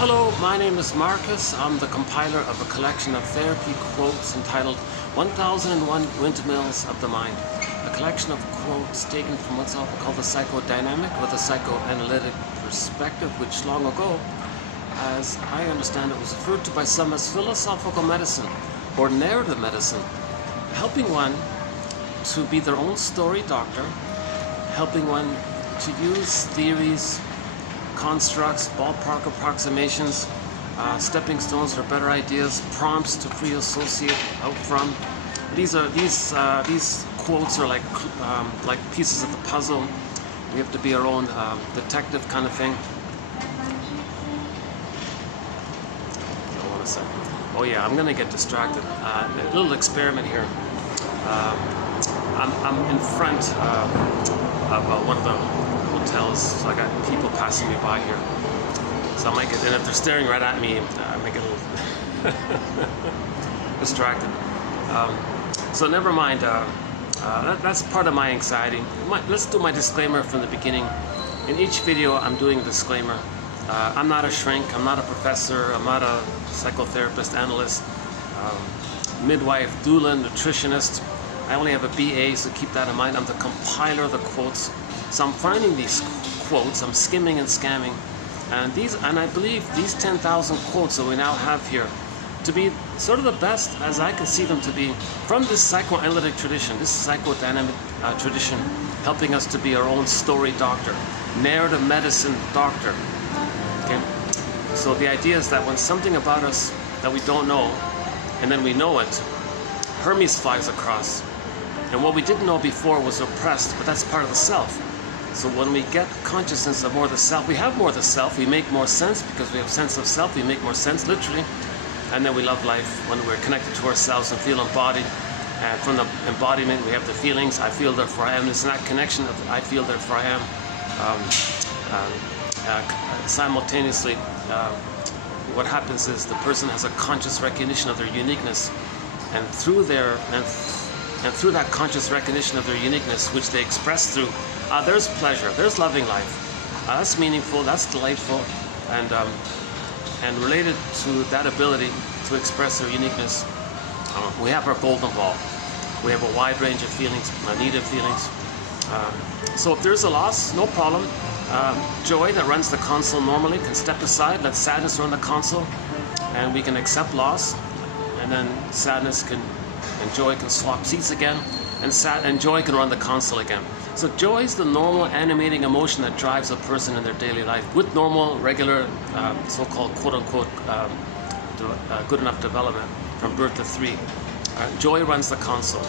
Hello, my name is Marcus. I'm the compiler of a collection of therapy quotes entitled 1001 Windmills of the Mind. A collection of quotes taken from what's often called the psychodynamic or the psychoanalytic perspective, which long ago, as I understand it, was referred to by some as philosophical medicine or narrative medicine, helping one to be their own story doctor, helping one to use theories, constructs, ballpark approximations, stepping stones for better ideas, prompts to free associate out from. These quotes are like pieces of the puzzle. We have to be our own detective kind of thing. Hold on a second. Oh yeah, I'm gonna get distracted. A little experiment here. I'm in front of one of the hotels, so I got people passing me by here. So I might get, and if they're staring right at me, I might get a little distracted. So never mind. That's part of my anxiety. Let's do my disclaimer from the beginning. In each video, I'm doing a disclaimer. I'm not a shrink. I'm not a professor. I'm not a psychotherapist, analyst, midwife, doula, nutritionist. I only have a BA, so keep that in mind. I'm the compiler of the quotes. So I'm finding these quotes, I'm skimming and scamming, and I believe these 10,000 quotes that we now have here to be sort of the best as I can see them to be from this psychoanalytic tradition, this psychodynamic tradition, helping us to be our own story doctor, narrative medicine doctor. Okay? So the idea is that when something about us that we don't know, and then we know it, Hermes flies across. And what we didn't know before was oppressed, but that's part of the self. So when we get consciousness of more of the self, we have more of the self, we make more sense because we have sense of self, we make more sense literally, and then we love life when we're connected to ourselves and feel embodied. And from the embodiment, we have the feelings, I feel therefore I am. It's that connection of I feel therefore I am. Simultaneously, what happens is the person has a conscious recognition of their uniqueness, and through that conscious recognition of their uniqueness, which they express through, there's pleasure, there's loving life. That's meaningful, that's delightful, and related to that ability to express their uniqueness, we have our golden ball. We have a wide range of feelings, needed feelings. So if there's a loss, no problem. Joy that runs the console normally can step aside, let sadness run the console, and we can accept loss, and then sadness and joy can swap seats again, and joy can run the console again. So joy is the normal animating emotion that drives a person in their daily life with normal, regular, so-called quote-unquote good enough development from birth to 3. Joy runs the console.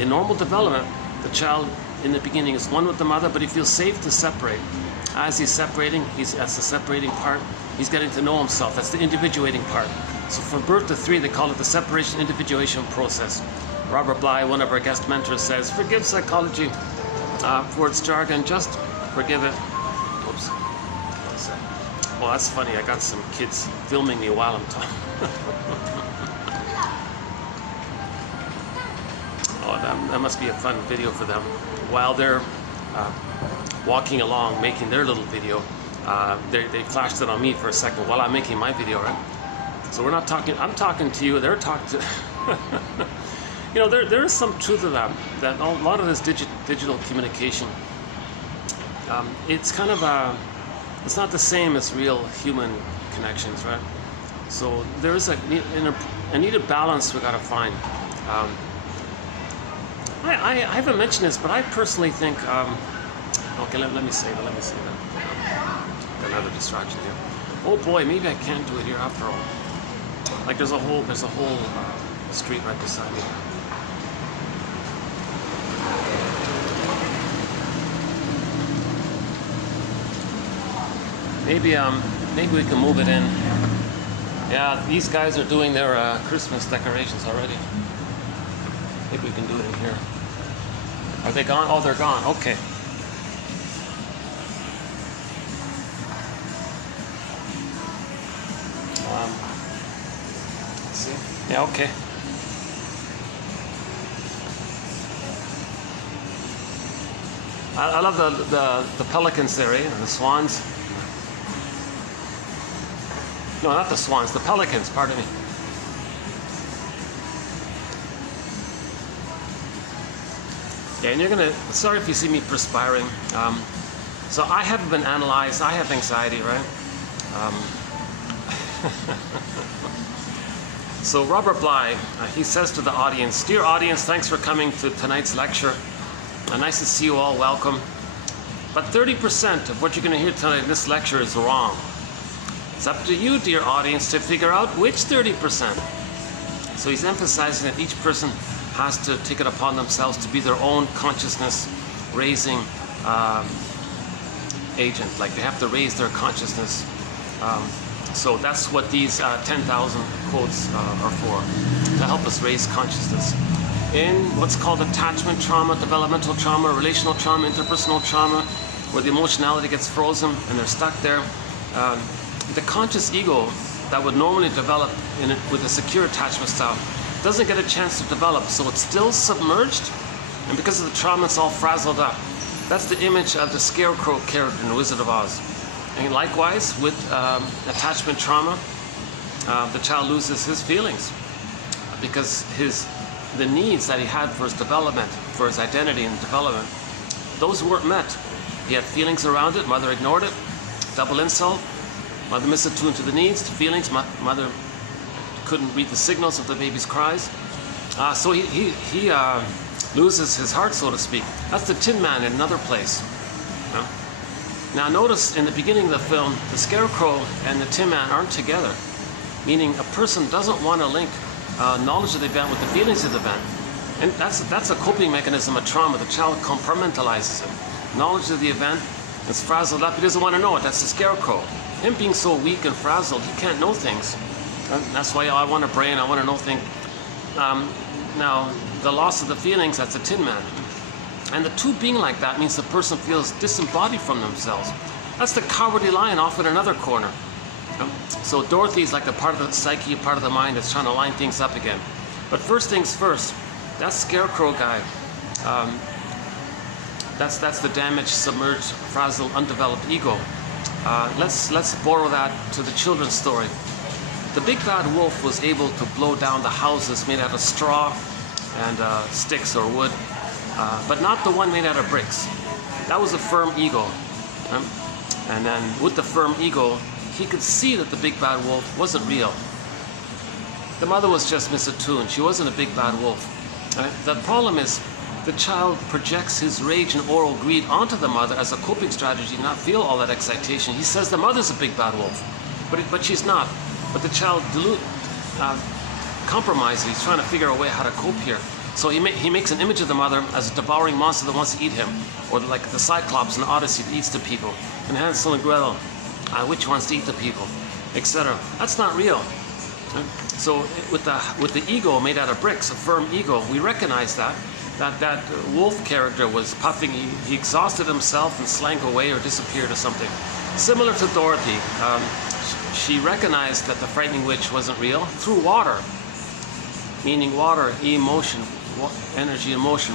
In normal development, the child in the beginning is one with the mother, but he feels safe to separate. As he's separating, that's the separating part. He's getting to know himself. That's the individuating part. So from birth to 3, they call it the separation individuation process. Robert Bly, one of our guest mentors, says, forgive psychology for its jargon, just forgive it. Oops. Well, that's funny. I got some kids filming me while I'm talking. Oh, that must be a fun video for them. While they're walking along, making their little video, they flashed it on me for a second while I'm making my video, right? So we're not talking, I'm talking to you, they're talking to... You know, there is some truth to that a lot of this digital communication, it's kind of it's not the same as real human connections, right? So there is a needed balance we got to find. I haven't mentioned this, but I personally think, okay, let me say that. Got another distraction here. Oh boy, maybe I can't do it here after all. Like there's a whole street right beside me. Maybe we can move it in. Yeah, these guys are doing their Christmas decorations already. I think we can do it in here. Are they gone? Oh, they're gone. Okay. Let's see. Yeah, okay. I love the pelicans there, eh? And the swans. No, not the swans, the pelicans, pardon me. Yeah, and you're gonna, sorry if you see me perspiring. So I haven't been analyzed, I have anxiety, right? So Robert Bly, he says to the audience, "Dear audience, thanks for coming to tonight's lecture. Nice to see you all, welcome. But 30% of what you're going to hear tonight in this lecture is wrong. It's up to you, dear audience, to figure out which 30%. So he's emphasizing that each person has to take it upon themselves to be their own consciousness raising agent. Like they have to raise their consciousness. So that's what these 10,000 quotes are for, to help us raise consciousness. In what's called attachment trauma, developmental trauma, relational trauma, interpersonal trauma, where the emotionality gets frozen and they're stuck there, the conscious ego that would normally develop with a secure attachment style doesn't get a chance to develop, so it's still submerged, and because of the trauma it's all frazzled up. That's the image of the scarecrow character in The Wizard of Oz. And likewise with attachment trauma, the child loses his feelings because the needs that he had for his development, for his identity and development, those weren't met. He had feelings around it, mother ignored it, double insult, mother misattuned to the needs, to feelings, mother couldn't read the signals of the baby's cries. So he loses his heart, so to speak. That's the Tin Man in another place. Now notice in the beginning of the film, the Scarecrow and the Tin Man aren't together, meaning a person doesn't want to link knowledge of the event with the feelings of the event. And that's a coping mechanism of trauma. The child compartmentalizes it. Knowledge of the event is frazzled up. He doesn't want to know it. That's the Scarecrow. Him being so weak and frazzled, he can't know things. And that's why I want a brain, I want to know things. Now, the loss of the feelings, that's the Tin Man. And the two being like that means the person feels disembodied from themselves. That's the cowardly lion off in another corner. So Dorothy's like the part of the psyche, part of the mind that's trying to line things up again. But first things first, that Scarecrow guy, that's the damaged, submerged, frazzled, undeveloped ego. Let's borrow that to the children's story. The big bad wolf was able to blow down the houses made out of straw and sticks or wood, but not the one made out of bricks. That was a firm ego. And then with the firm ego, he could see that the big bad wolf wasn't real. The mother was just misattuned. She wasn't a big bad wolf. The problem is the child projects his rage and oral greed onto the mother as a coping strategy to not feel all that excitation. He says the mother's a big bad wolf, but she's not. But the child compromises. He's trying to figure a way how to cope here. So he makes an image of the mother as a devouring monster that wants to eat him, or like the Cyclops in the Odyssey that eats the people, and Hansel and Gretel, which wants to eat the people, etc. That's not real. So with the ego made out of bricks, a firm ego, we recognize that wolf character was puffing. He exhausted himself and slank away or disappeared or something. Similar to Dorothy, she recognized that the frightening witch wasn't real through water, meaning water, emotion, energy, emotion,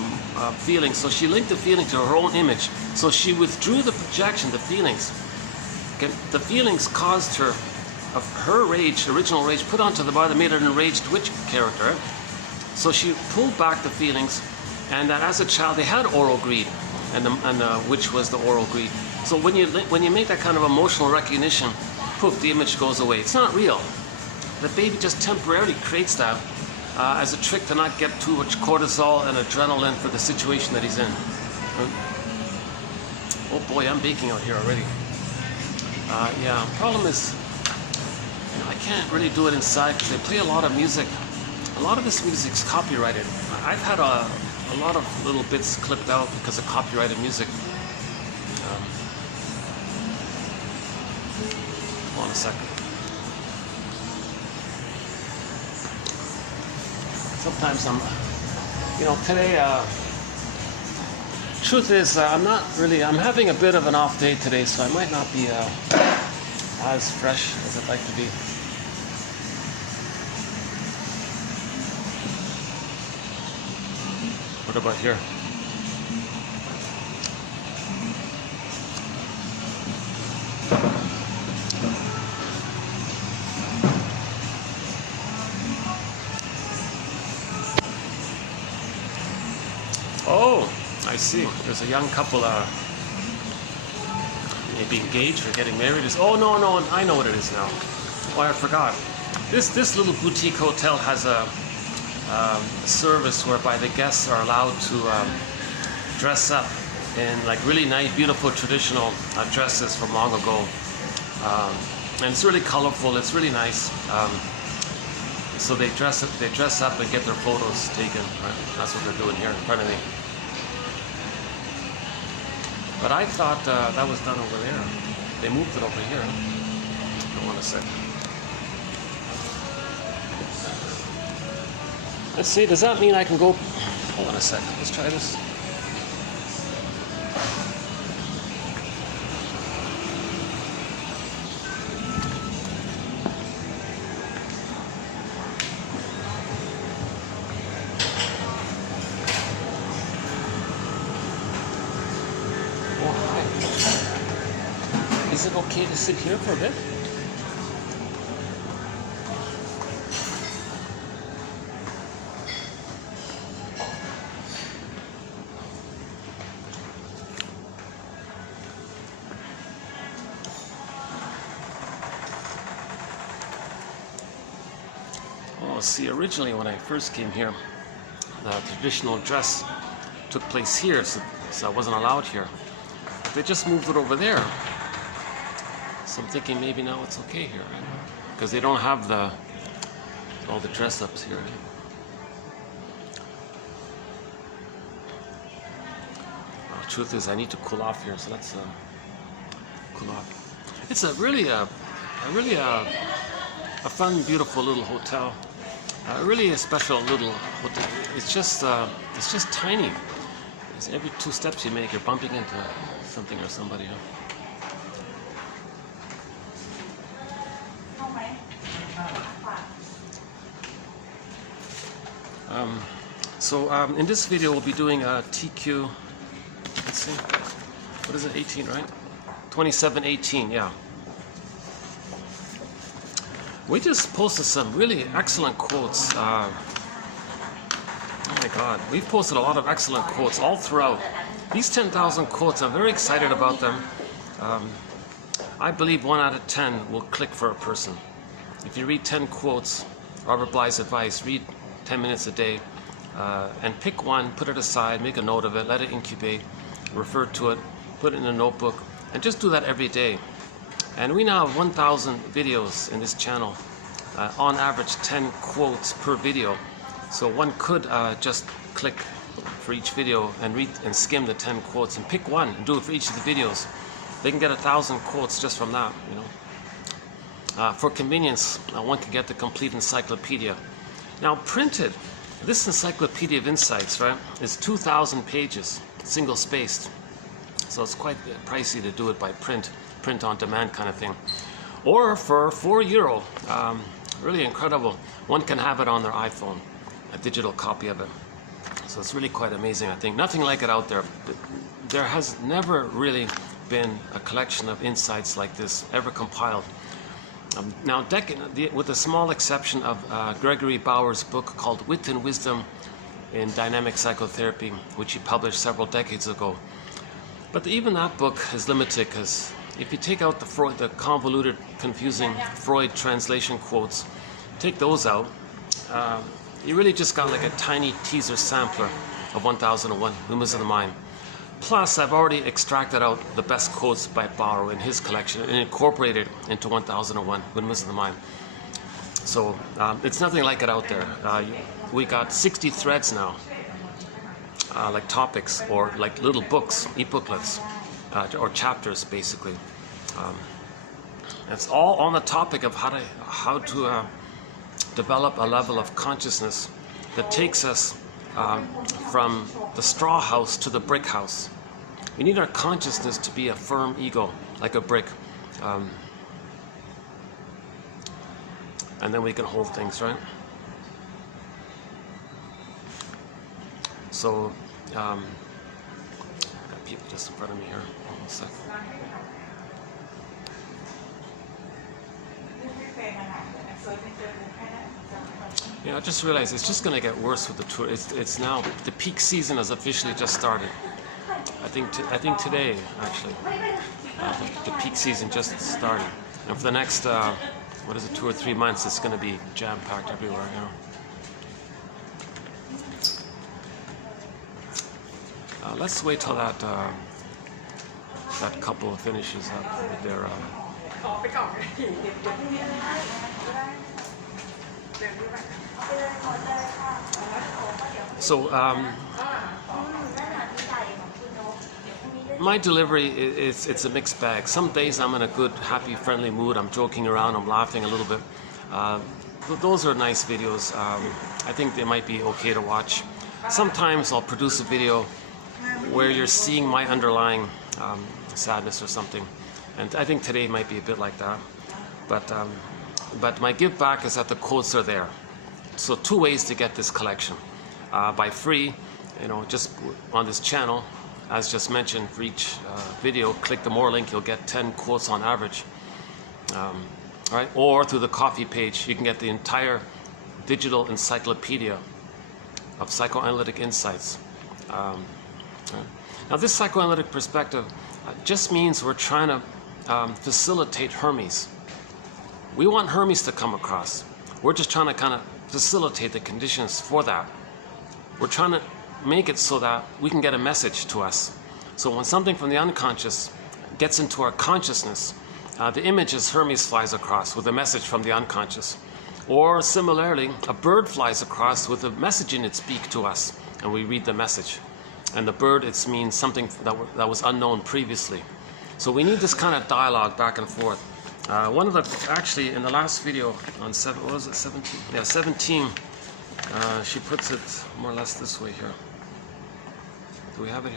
feelings. So she linked the feeling to her own image. So she withdrew the projection, the feelings. Okay? The feelings caused her, of her rage, original rage, put onto the mother, made her an enraged witch character. So she pulled back the feelings, and as a child they had oral greed, and the witch was the oral greed. So when you make that kind of emotional recognition, poof, the image goes away. It's not real. The baby just temporarily creates that as a trick to not get too much cortisol and adrenaline for the situation that he's in. Oh boy, I'm baking out here already. Yeah, problem is, I can't really do it inside because they play a lot of music. A lot of this music's copyrighted. I've had a lot of little bits clipped out because of copyrighted music. Hold on a second. Sometimes today, truth is, I'm having a bit of an off day today, so I might not be as fresh as I'd like to be. What about here? Oh, I see. There's a young couple, maybe engaged or getting married. Oh, no, no, I know what it is now. Oh, I forgot. This little boutique hotel has a service whereby the guests are allowed to dress up in like really nice, beautiful, traditional dresses from long ago. And it's really colorful. It's really nice. So they dress up and get their photos taken. Right? That's what they're doing here in front of me. But I thought that was done over there. They moved it over here. Hold on a second. Let's see, does that mean I can go... Hold on a second, let's try this. Is it okay to sit here for a bit? Oh, see, originally when I first came here, the traditional dress took place here, so I wasn't allowed here. But they just moved it over there. So I'm thinking maybe now it's okay here, right? Because they don't have all the dress-ups here. The truth is, I need to cool off here, so let's cool off. It's a really a fun, beautiful little hotel. Really a special little hotel. It's just tiny. It's every 2 steps you make, you're bumping into something or somebody. Huh? In this video we'll be doing a TQ, let's see, what is it, 18, right? 2718, yeah. We just posted some really excellent quotes. Oh my God, we've posted a lot of excellent quotes all throughout. These 10,000 quotes, I'm very excited about them. I believe 1 out of 10 will click for a person. If you read 10 quotes, Robert Bly's advice, read 10 minutes a day, and pick one, put it aside, make a note of it, let it incubate, refer to it, put it in a notebook, and just do that every day. And we now have 1,000 videos in this channel, on average 10 quotes per video. So one could just click for each video and read and skim the 10 quotes and pick one and do it for each of the videos. They can get 1,000 quotes just from that, you know. For convenience, one can get the complete encyclopedia. Now printed, this Encyclopedia of Insights, right, is 2,000 pages, single-spaced. So it's quite pricey to do it by print on demand kind of thing. Or for €4, really incredible, one can have it on their iPhone, a digital copy of it. So it's really quite amazing, I think. Nothing like it out there. There has never really been a collection of insights like this ever compiled. Now, with a small exception of Gregory Bauer's book called Wit and Wisdom in Dynamic Psychotherapy, which he published several decades ago. But even that book is limited, because if you take out the convoluted, confusing Freud translation quotes, take those out, you really just got like a tiny teaser sampler of 1001 Windmills of the Mind. Plus, I've already extracted out the best quotes by Bauer in his collection and incorporated into 1001 Windmills of the Mind. So it's nothing like it out there. We got 60 threads now, like topics or like little books, e-booklets, or chapters basically. It's all on the topic of how to develop a level of consciousness that takes us from the straw house to the brick house. We need our consciousness to be a firm ego, like a brick. And then we can hold things, right? So, got people just in front of me here. Hold on a second. Yeah, I just realized it's just going to get worse with the tour. It's now, the peak season has officially just started. I think today, actually, the peak season just started. And for the next, what is it, 2 or 3 months, it's going to be jam-packed everywhere, you know. Let's wait till that couple finishes up with their. So my delivery it's a mixed bag. Some days I'm in a good, happy, friendly mood. I'm joking around. I'm laughing a little bit. Those are nice videos. I think they might be okay to watch. Sometimes I'll produce a video where you're seeing my underlying sadness or something, and I think today might be a bit like that. But my give back is that the quotes are there. So 2 ways to get this collection: by free, you know, just on this channel, as just mentioned, for each video, click the more link, you'll get 10 quotes on average. Right? Or through the coffee page, you can get the entire digital encyclopedia of psychoanalytic insights. Now, this psychoanalytic perspective just means we're trying to facilitate Hermes. We want Hermes to come across. We're just trying to kind of facilitate the conditions for that. We're trying to make it so that we can get a message to us. So when something from the unconscious gets into our consciousness, the image is Hermes flies across with a message from the unconscious. Or similarly, a bird flies across with a message in its beak to us, and we read the message. And the bird, it means something that was unknown previously. So we need this kind of dialogue back and forth. Actually, in the last video on 17? Yeah, 17, she puts it more or less this way here. Do we have it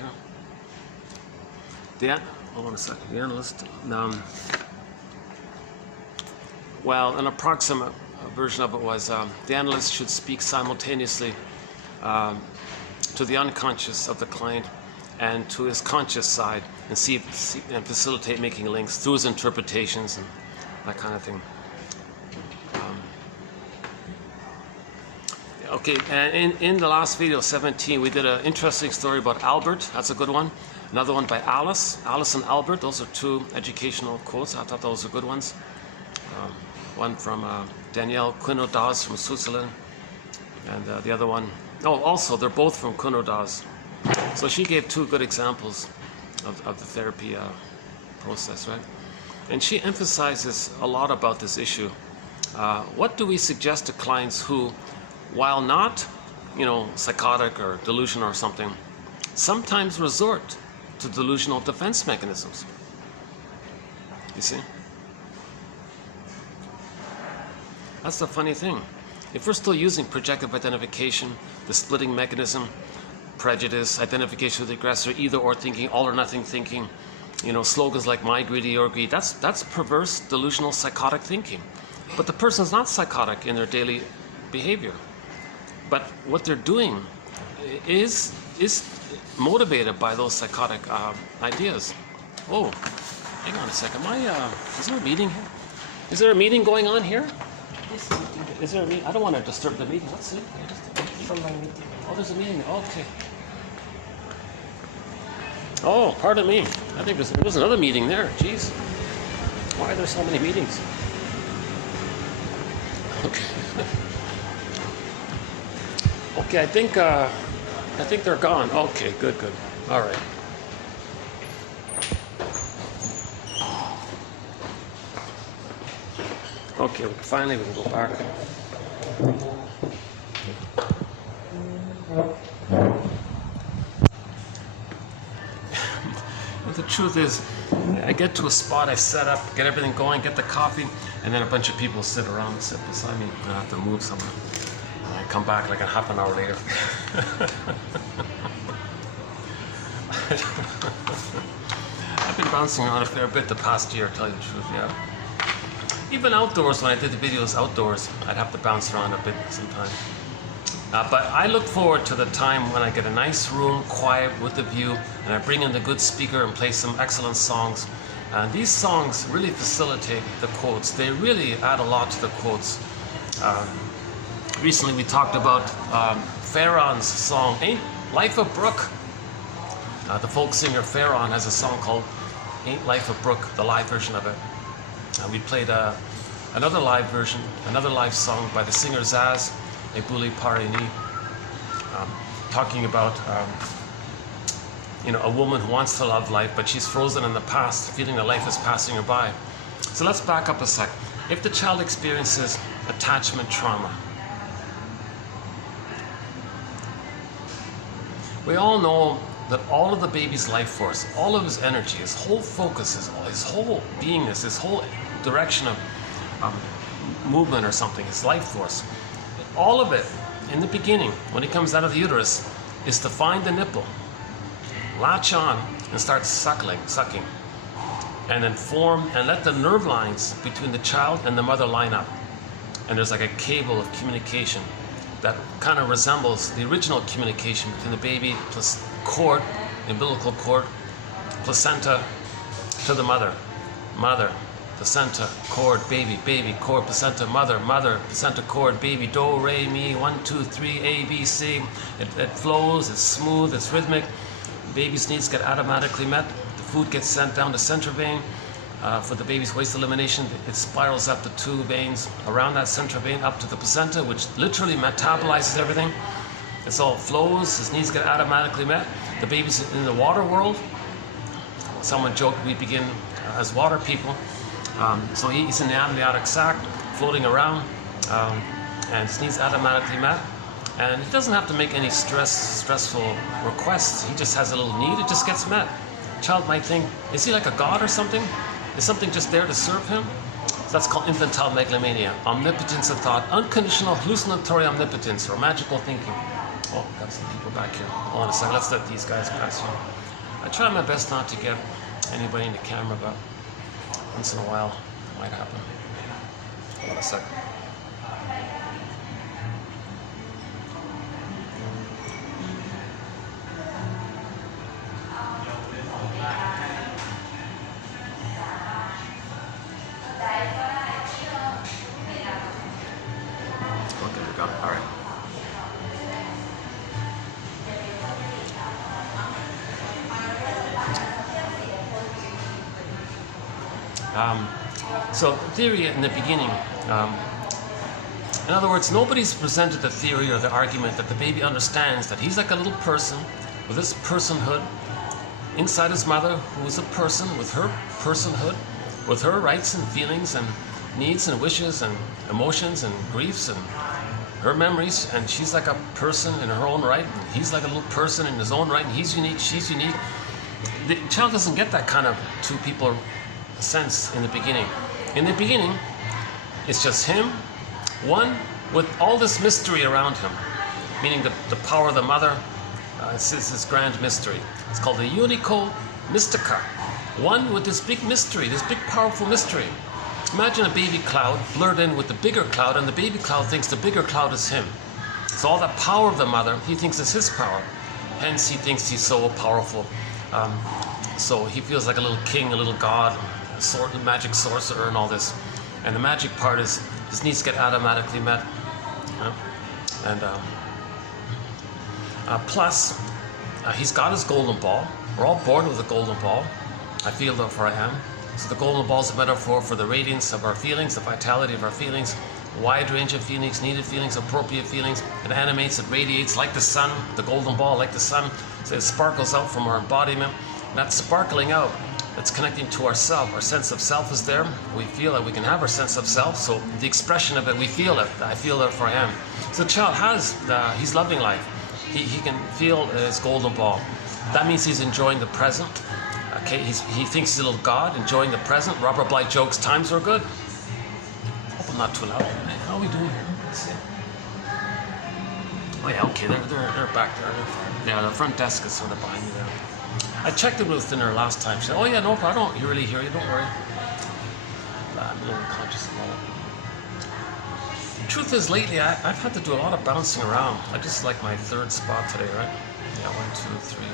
here? Hold on a second. The analyst. Well, an approximate version of it was the analyst should speak simultaneously to the unconscious of the client and to his conscious side, and and facilitate making links through his interpretations and that kind of thing. Okay, and in the last video, 17, we did an interesting story about Albert. That's a good one. Another one by Alice and Albert. Those are 2 educational quotes. I thought those were good ones. One from Danielle Quinodoz from Switzerland, and the other one, also they're both from Quinodoz. So she gave 2 good examples of the therapy process, right? And she emphasizes a lot about this issue. What do we suggest to clients who, while not, you know, psychotic or delusional or something, sometimes resort to delusional defense mechanisms? You see? That's the funny thing. If we're still using projective identification, the splitting mechanism, prejudice, identification with the aggressor, either or thinking, all or nothing thinking, you know, slogans like my greed, your greed, that's perverse, delusional, psychotic thinking. But the person's not psychotic in their daily behavior. But what they're doing is motivated by those psychotic ideas. Oh, hang on a second. Is there a meeting here? Is there a meeting going on here? Is there a meeting? I don't want to disturb the meeting. What's it? Oh, there's a meeting. Okay. Oh, pardon me. I think there was another meeting there. Jeez. Why are there so many meetings? Okay. Okay, I think they're gone. Okay, good. All right. Okay, finally we can go back. But the truth is, I get to a spot, I set up, get everything going, get the coffee, and then a bunch of people sit around and sit beside me, and I have to move somewhere. And I come back like a half an hour later. I've been bouncing around a fair bit the past year, to tell you the truth, yeah. Even outdoors, when I did the videos outdoors, I'd have to bounce around a bit sometimes. But I look forward to the time when I get a nice room, quiet, with a view, and I bring in the good speaker and play some excellent songs. And these songs really facilitate the quotes. They really add a lot to the quotes. Recently we talked about Farron's song, Ain't Life a Brook? The folk singer Farron has a song called Ain't Life a Brook, the live version of it. We played another live version, another live song by the singer Zaz Ebouli Pareni, talking about a woman who wants to love life, but she's frozen in the past, feeling that life is passing her by. So let's back up a sec. If the child experiences attachment trauma, we all know that all of the baby's life force, all of his energy, his whole focus, his whole beingness, his whole direction of movement or something, his life force, all of it in the beginning, when he comes out of the uterus, is to find the nipple, latch on and start sucking, and then form and let the nerve lines between the child and the mother line up. And there's like a cable of communication that kind of resembles the original communication between the baby plus cord, the umbilical cord, placenta to the mother, placenta, cord, baby, cord, placenta, mother, placenta, cord, baby, do, re, mi, 1, 2, 3, A, B, C. It flows, it's smooth, it's rhythmic. Baby's needs get automatically met. The food gets sent down the central vein. For the baby's waste elimination, it spirals up the 2 veins around that central vein up to the placenta, which literally metabolizes everything. It all flows, his needs get automatically met. The baby's in the water world. Someone joked we begin as water people. So he's in the amniotic sac, floating around, and his needs automatically met. And he doesn't have to make any stressful requests. He just has a little need, it just gets met. Child might think, is he like a god or something? Is something just there to serve him? So that's called infantile megalomania. Omnipotence of thought, unconditional hallucinatory omnipotence, or magical thinking. Oh, got some people back here. Hold on a second, let's let these guys pass here. I try my best not to get anybody in the camera, but once in a while it might happen. Hold on a second. So the theory in the beginning, in other words, nobody's presented the theory or the argument that the baby understands that he's like a little person with his personhood inside his mother, who is a person with her personhood, with her rights and feelings and needs and wishes and emotions and griefs and her memories, and she's like a person in her own right, and he's like a little person in his own right, and he's unique, she's unique. The child doesn't get that kind of two people sense in the beginning. In the beginning, it's just him, one with all this mystery around him, meaning the power of the mother. It's this grand mystery. It's called the unico mystica. One with this big mystery, this big powerful mystery. Imagine a baby cloud blurred in with the bigger cloud, and the baby cloud thinks the bigger cloud is him. So all that power of the mother, he thinks is his power. Hence he thinks he's so powerful. So he feels like a little king, a little god, magic sorcerer and all this. And the magic part is his needs get automatically met. And plus, he's got his golden ball. We're all born with a golden ball. I feel therefore I am. So the golden ball is a metaphor for the radiance of our feelings, the vitality of our feelings, wide range of feelings, needed feelings, appropriate feelings. It animates, it radiates like the sun, the golden ball like the sun. So it sparkles out from our embodiment. And that sparkling out, that's connecting to ourself. Our sense of self is there. We feel that we can have our sense of self. So the expression of it, we feel it. I feel therefore I am. So the child has, he's loving life. He can feel his golden ball. That means he's enjoying the present. Okay, he thinks he's a little god, enjoying the present. Robert Bly jokes, times are good. Hope I'm not too loud. Hey, how are we doing here? Let's see. Oh yeah, okay, they're back there. Yeah, the front desk is sort of behind me there. I checked it with her last time. She said, oh yeah, no problem, I don't really hear you, don't worry. I'm a little conscious of that. The truth is, lately, I've had to do a lot of bouncing around. I just like my third spot today, right? Yeah, 1, 2, 3.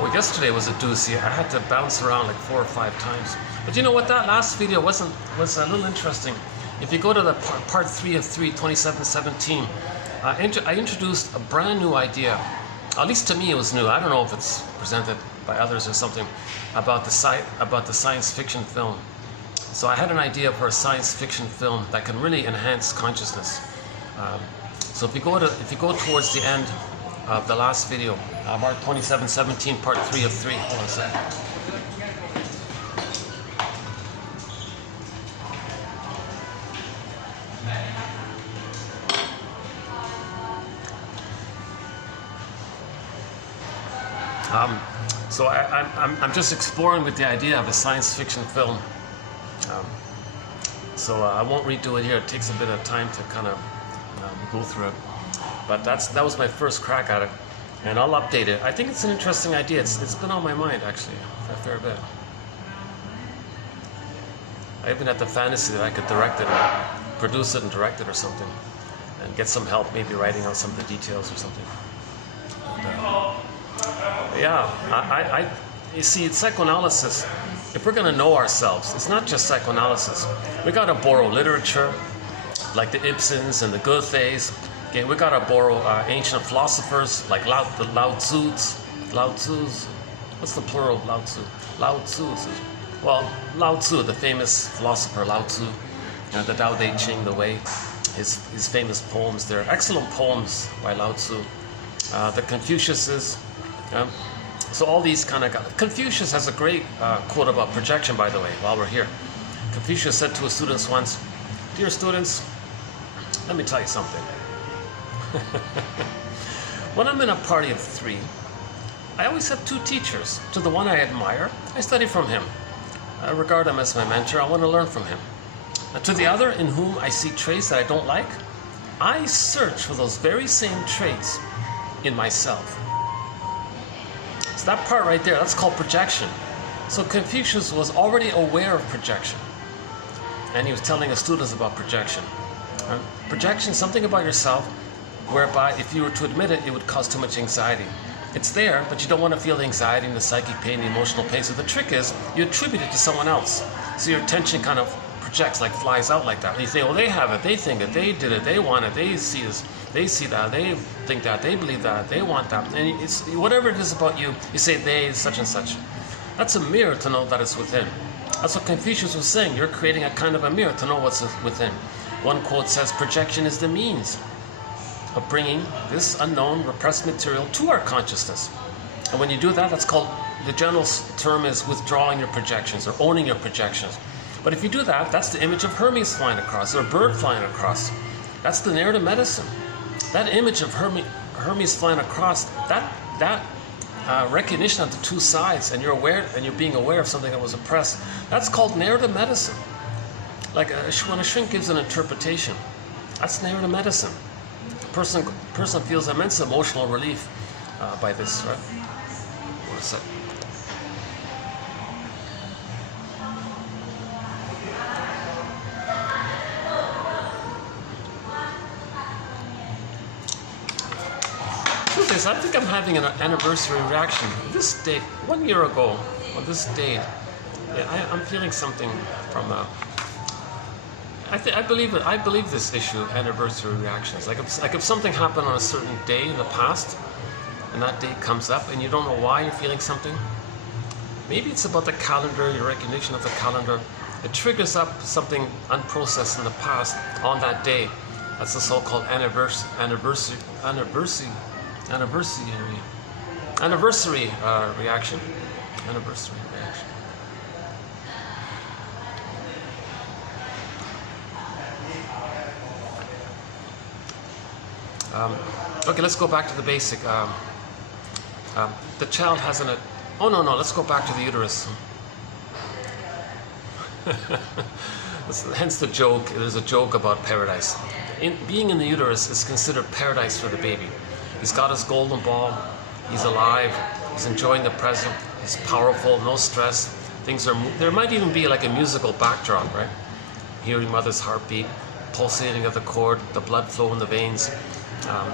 Well, yesterday was a doozy. I had to bounce around like 4 or 5 times. But you know what? That last video was a little interesting. If you go to the part 3 of 3, 2717, I introduced a brand new idea. At least to me, it was new. I don't know if it's presented by others or something about the science fiction film. So I had an idea for a science fiction film that can really enhance consciousness. So if you go towards the end of the last video, mark 2717, part 3 of 3. Hold on a sec. So I'm just exploring with the idea of a science fiction film. So I won't redo it here. It takes a bit of time to kind of go through it. But that was my first crack at it, and I'll update it. I think it's an interesting idea. It's been on my mind actually for a fair bit. I even had the fantasy that I could direct it, or produce it and direct it or something, and get some help, maybe writing out some of the details or something. And, you see, psychoanalysis, if we're going to know ourselves, it's not just psychoanalysis. We got to borrow literature, like the Ibsens and the Goethes. Okay, we got to borrow ancient philosophers, like the Lao Tzu's. What's the plural of Lao Tzu? Lao Tzu's. Well, Lao Tzu, the famous philosopher Lao Tzu, the Tao Te Ching, the Way, his famous poems. They're excellent poems by Lao Tzu. The Confuciuses. So all these kind of guys. Confucius has a great quote about projection, by the way, while we're here. Confucius said to his students once, "Dear students, let me tell you something. When I'm in a party of 3, I always have 2 teachers. To the one I admire, I study from him. I regard him as my mentor. I want to learn from him. And to the other, in whom I see traits that I don't like, I search for those very same traits in myself." So that part right there, that's called projection. So Confucius was already aware of projection, and he was telling his students about projection. Projection is something about yourself whereby if you were to admit it, it would cause too much anxiety. It's there, but you don't want to feel the anxiety and the psychic pain, the emotional pain. So the trick is you attribute it to someone else. So your attention kind of projects, like flies out like that. And you think, well, they have it, they think it, they did it, they want it, they see this, they see that, they think that, they believe that, they want that. And it's whatever it is about you, you say they, such and such. That's a mirror to know that it's within. That's what Confucius was saying. You're creating a kind of a mirror to know what's within. One quote says, "Projection is the means of bringing this unknown repressed material to our consciousness." And when you do that, that's called, the general term is withdrawing your projections or owning your projections. But if you do that, that's the image of Hermes flying across, or a bird flying across. That's the narrative medicine. That image of Hermes flying across, that recognition of the 2 sides, and you're aware, and you're being aware of something that was oppressed, that's called narrative medicine. Like when a shrink gives an interpretation, that's narrative medicine. The person feels immense emotional relief by this, right? What is that? Truth is, I think I'm having an anniversary reaction. This date, 1 year ago, on this date, I'm feeling something from I believe it. I believe this issue, anniversary reactions. Like if something happened on a certain day in the past, and that date comes up, and you don't know why you're feeling something. Maybe it's about the calendar, your recognition of the calendar. It triggers up something unprocessed in the past on that day. That's the so-called anniversary reaction. Anniversary reaction. Okay, let's go back to the basic. The child has an... Oh, no, let's go back to the uterus. Hence the joke. There's a joke about paradise. Being in the uterus is considered paradise for the baby. He's got his golden ball. He's alive. He's enjoying the present. He's powerful, no stress. There might even be like a musical backdrop, right? Hearing mother's heartbeat, pulsating of the cord, the blood flow in the veins.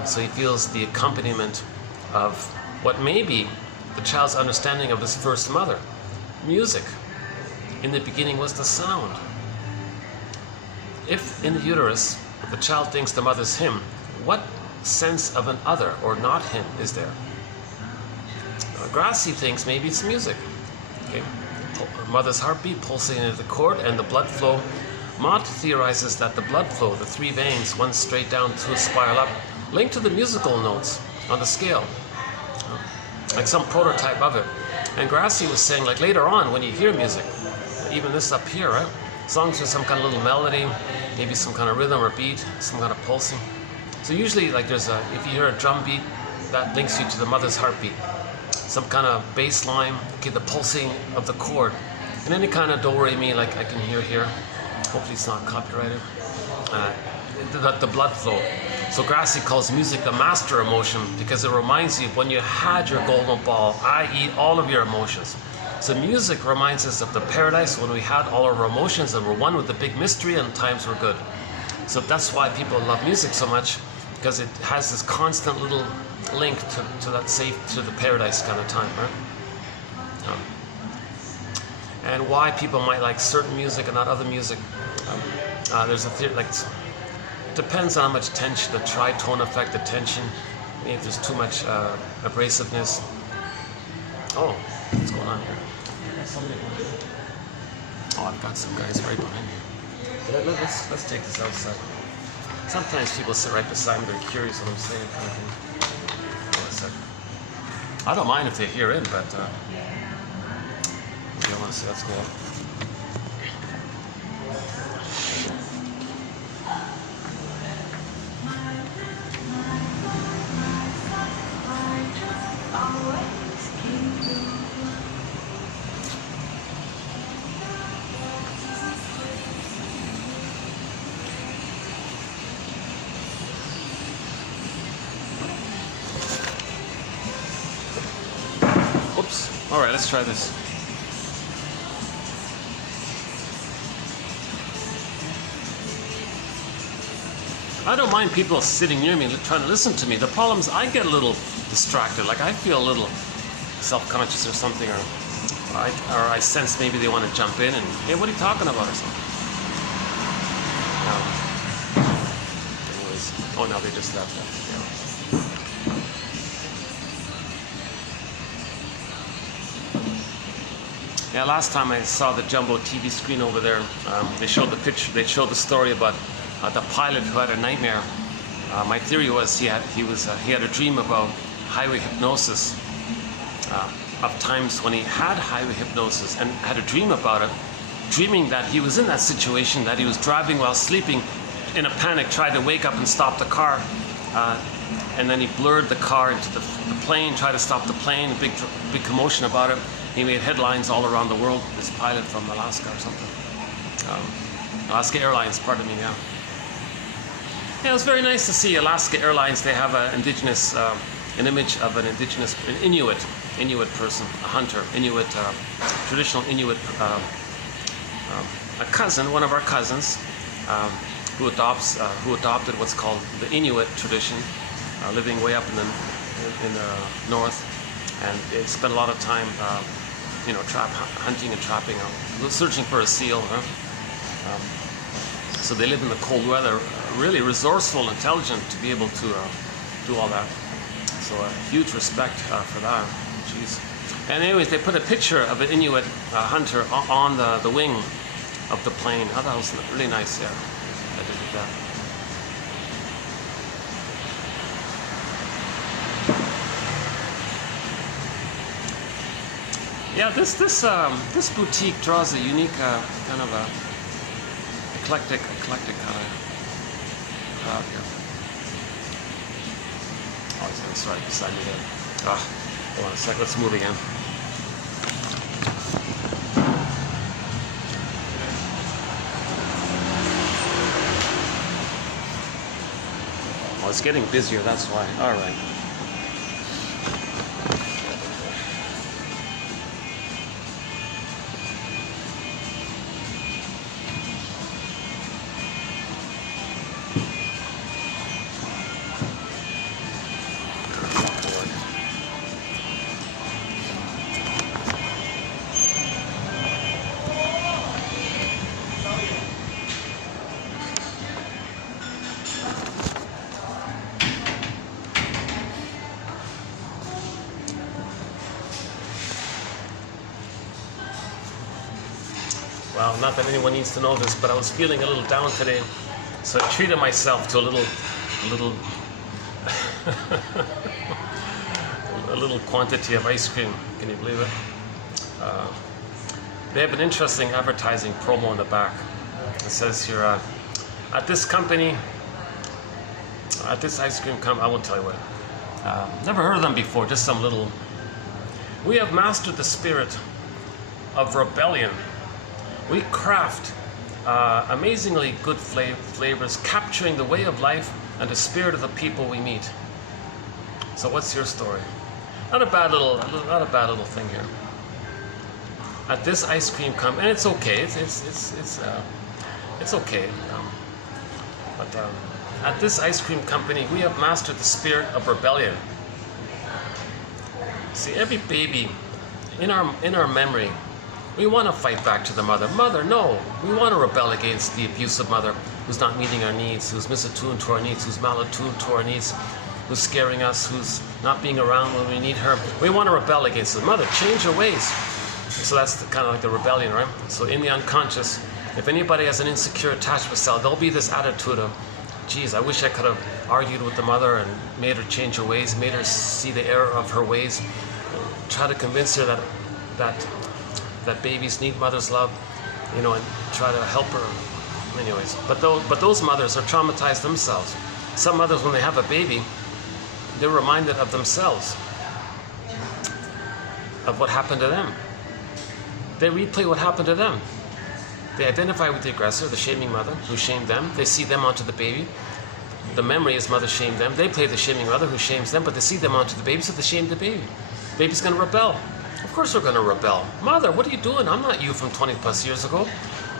So he feels the accompaniment of what may be the child's understanding of his first mother. Music. In the beginning was the sound. If in the uterus the child thinks the mother's him, what sense of an other or not him is there? Grassi thinks maybe it's music. Okay. Mother's heartbeat pulsating into the cord and the blood flow. Mott theorizes that the blood flow, the three veins, one straight down to a spiral up, linked to the musical notes on the scale, like some prototype of it. And Grassi was saying, like later on when you hear music, even this up here, right? As long as there's some kind of little melody, maybe some kind of rhythm or beat, some kind of pulsing. So usually, like if you hear a drum beat, that links you to the mother's heartbeat. Some kind of bass line, okay, the pulsing of the chord. And any kind of do-re-mi, like I can hear here. Hopefully it's not copyrighted. The blood flow. So Grassi calls music the master emotion because it reminds you of when you had your golden ball, i.e. all of your emotions. So music reminds us of the paradise when we had all our emotions and were one with the big mystery and times were good. So that's why people love music so much, because it has this constant little link to that to the paradise kind of time, right? And why people might like certain music and not other music. There's a theory, like, depends on how much tension, the tritone effect, the tension, maybe if there's too much abrasiveness. Oh, what's going on here? Oh, I've got some guys right behind me. Let's take this outside. Sometimes people sit right beside me, they're curious what I'm saying, kind of thing. Hold on a second. I don't mind if they hear in, but you don't want to see, let's go up. Oops. All right, let's try this. I don't mind people sitting near me trying to listen to me. The problem is I get a little distracted. Like I feel a little self-conscious or something, or I sense maybe they want to jump in and, hey, what are you talking about or something. Anyways, oh, now they just left. Yeah, last time I saw the jumbo TV screen over there, they showed the picture. They showed the story about the pilot who had a nightmare. My theory was he had a dream about highway hypnosis, of times when he had highway hypnosis and had a dream about it, dreaming that he was in that situation, that he was driving while sleeping, in a panic, tried to wake up and stop the car, and then he blurred the car into the plane, tried to stop the plane, big commotion about it. He made headlines all around the world, this pilot from Alaska or something. Alaska Airlines, pardon me, yeah. Yeah, it was very nice to see Alaska Airlines. They have an image of an Inuit person, a hunter, Inuit, traditional Inuit, a cousin, one of our cousins, who adopted what's called the Inuit tradition, living way up in the north, and they spent a lot of time, hunting and trapping, searching for a seal. So they live in the cold weather, really resourceful, intelligent to be able to do all that. So huge respect for that. Jeez. And anyways, they put a picture of an Inuit hunter on the wing of the plane. Oh, that was really nice. Yeah, I did that. Yeah, this boutique draws a unique kind of a eclectic kind of crowd here. Oh, he's gonna start beside me there. Hold on a sec. Let's move again. Oh, it's getting busier. That's why. All right. Well, not that anyone needs to know this, but I was feeling a little down today, so I treated myself to a little a little quantity of ice cream. Can you believe it? They have an interesting advertising promo in the back. It says here, at this company, at this ice cream company, I won't tell you what. Never heard of them before, just some little. We have mastered the spirit of rebellion. We craft amazingly good flavors, capturing the way of life and the spirit of the people we meet. So what's your story? Not a bad little thing here. At this ice cream company, and it's okay. It's okay. But at this ice cream company, we have mastered the spirit of rebellion. See, every baby in our memory, we want to fight back to the mother. Mother, no. We want to rebel against the abusive mother who's not meeting our needs, who's misattuned to our needs, who's malattuned to our needs, who's scaring us, who's not being around when we need her. We want to rebel against the mother. Change your ways. So that's kind of like the rebellion, right? So in the unconscious, if anybody has an insecure attachment style, there'll be this attitude of, geez, I wish I could have argued with the mother and made her change her ways, made her see the error of her ways, try to convince her that babies need mother's love, you know, and try to help her. Anyways, but those mothers are traumatized themselves. Some mothers, when they have a baby, they're reminded of themselves, of what happened to them. They replay what happened to them. They identify with the aggressor, the shaming mother, who shamed them. They see them onto the baby. The memory is mother shamed them. They play the shaming mother who shames them, but they see them onto the baby, so they shame the baby. Baby's going to rebel. Of course we're going to rebel. Mother, what are you doing? I'm not you from 20 plus years ago.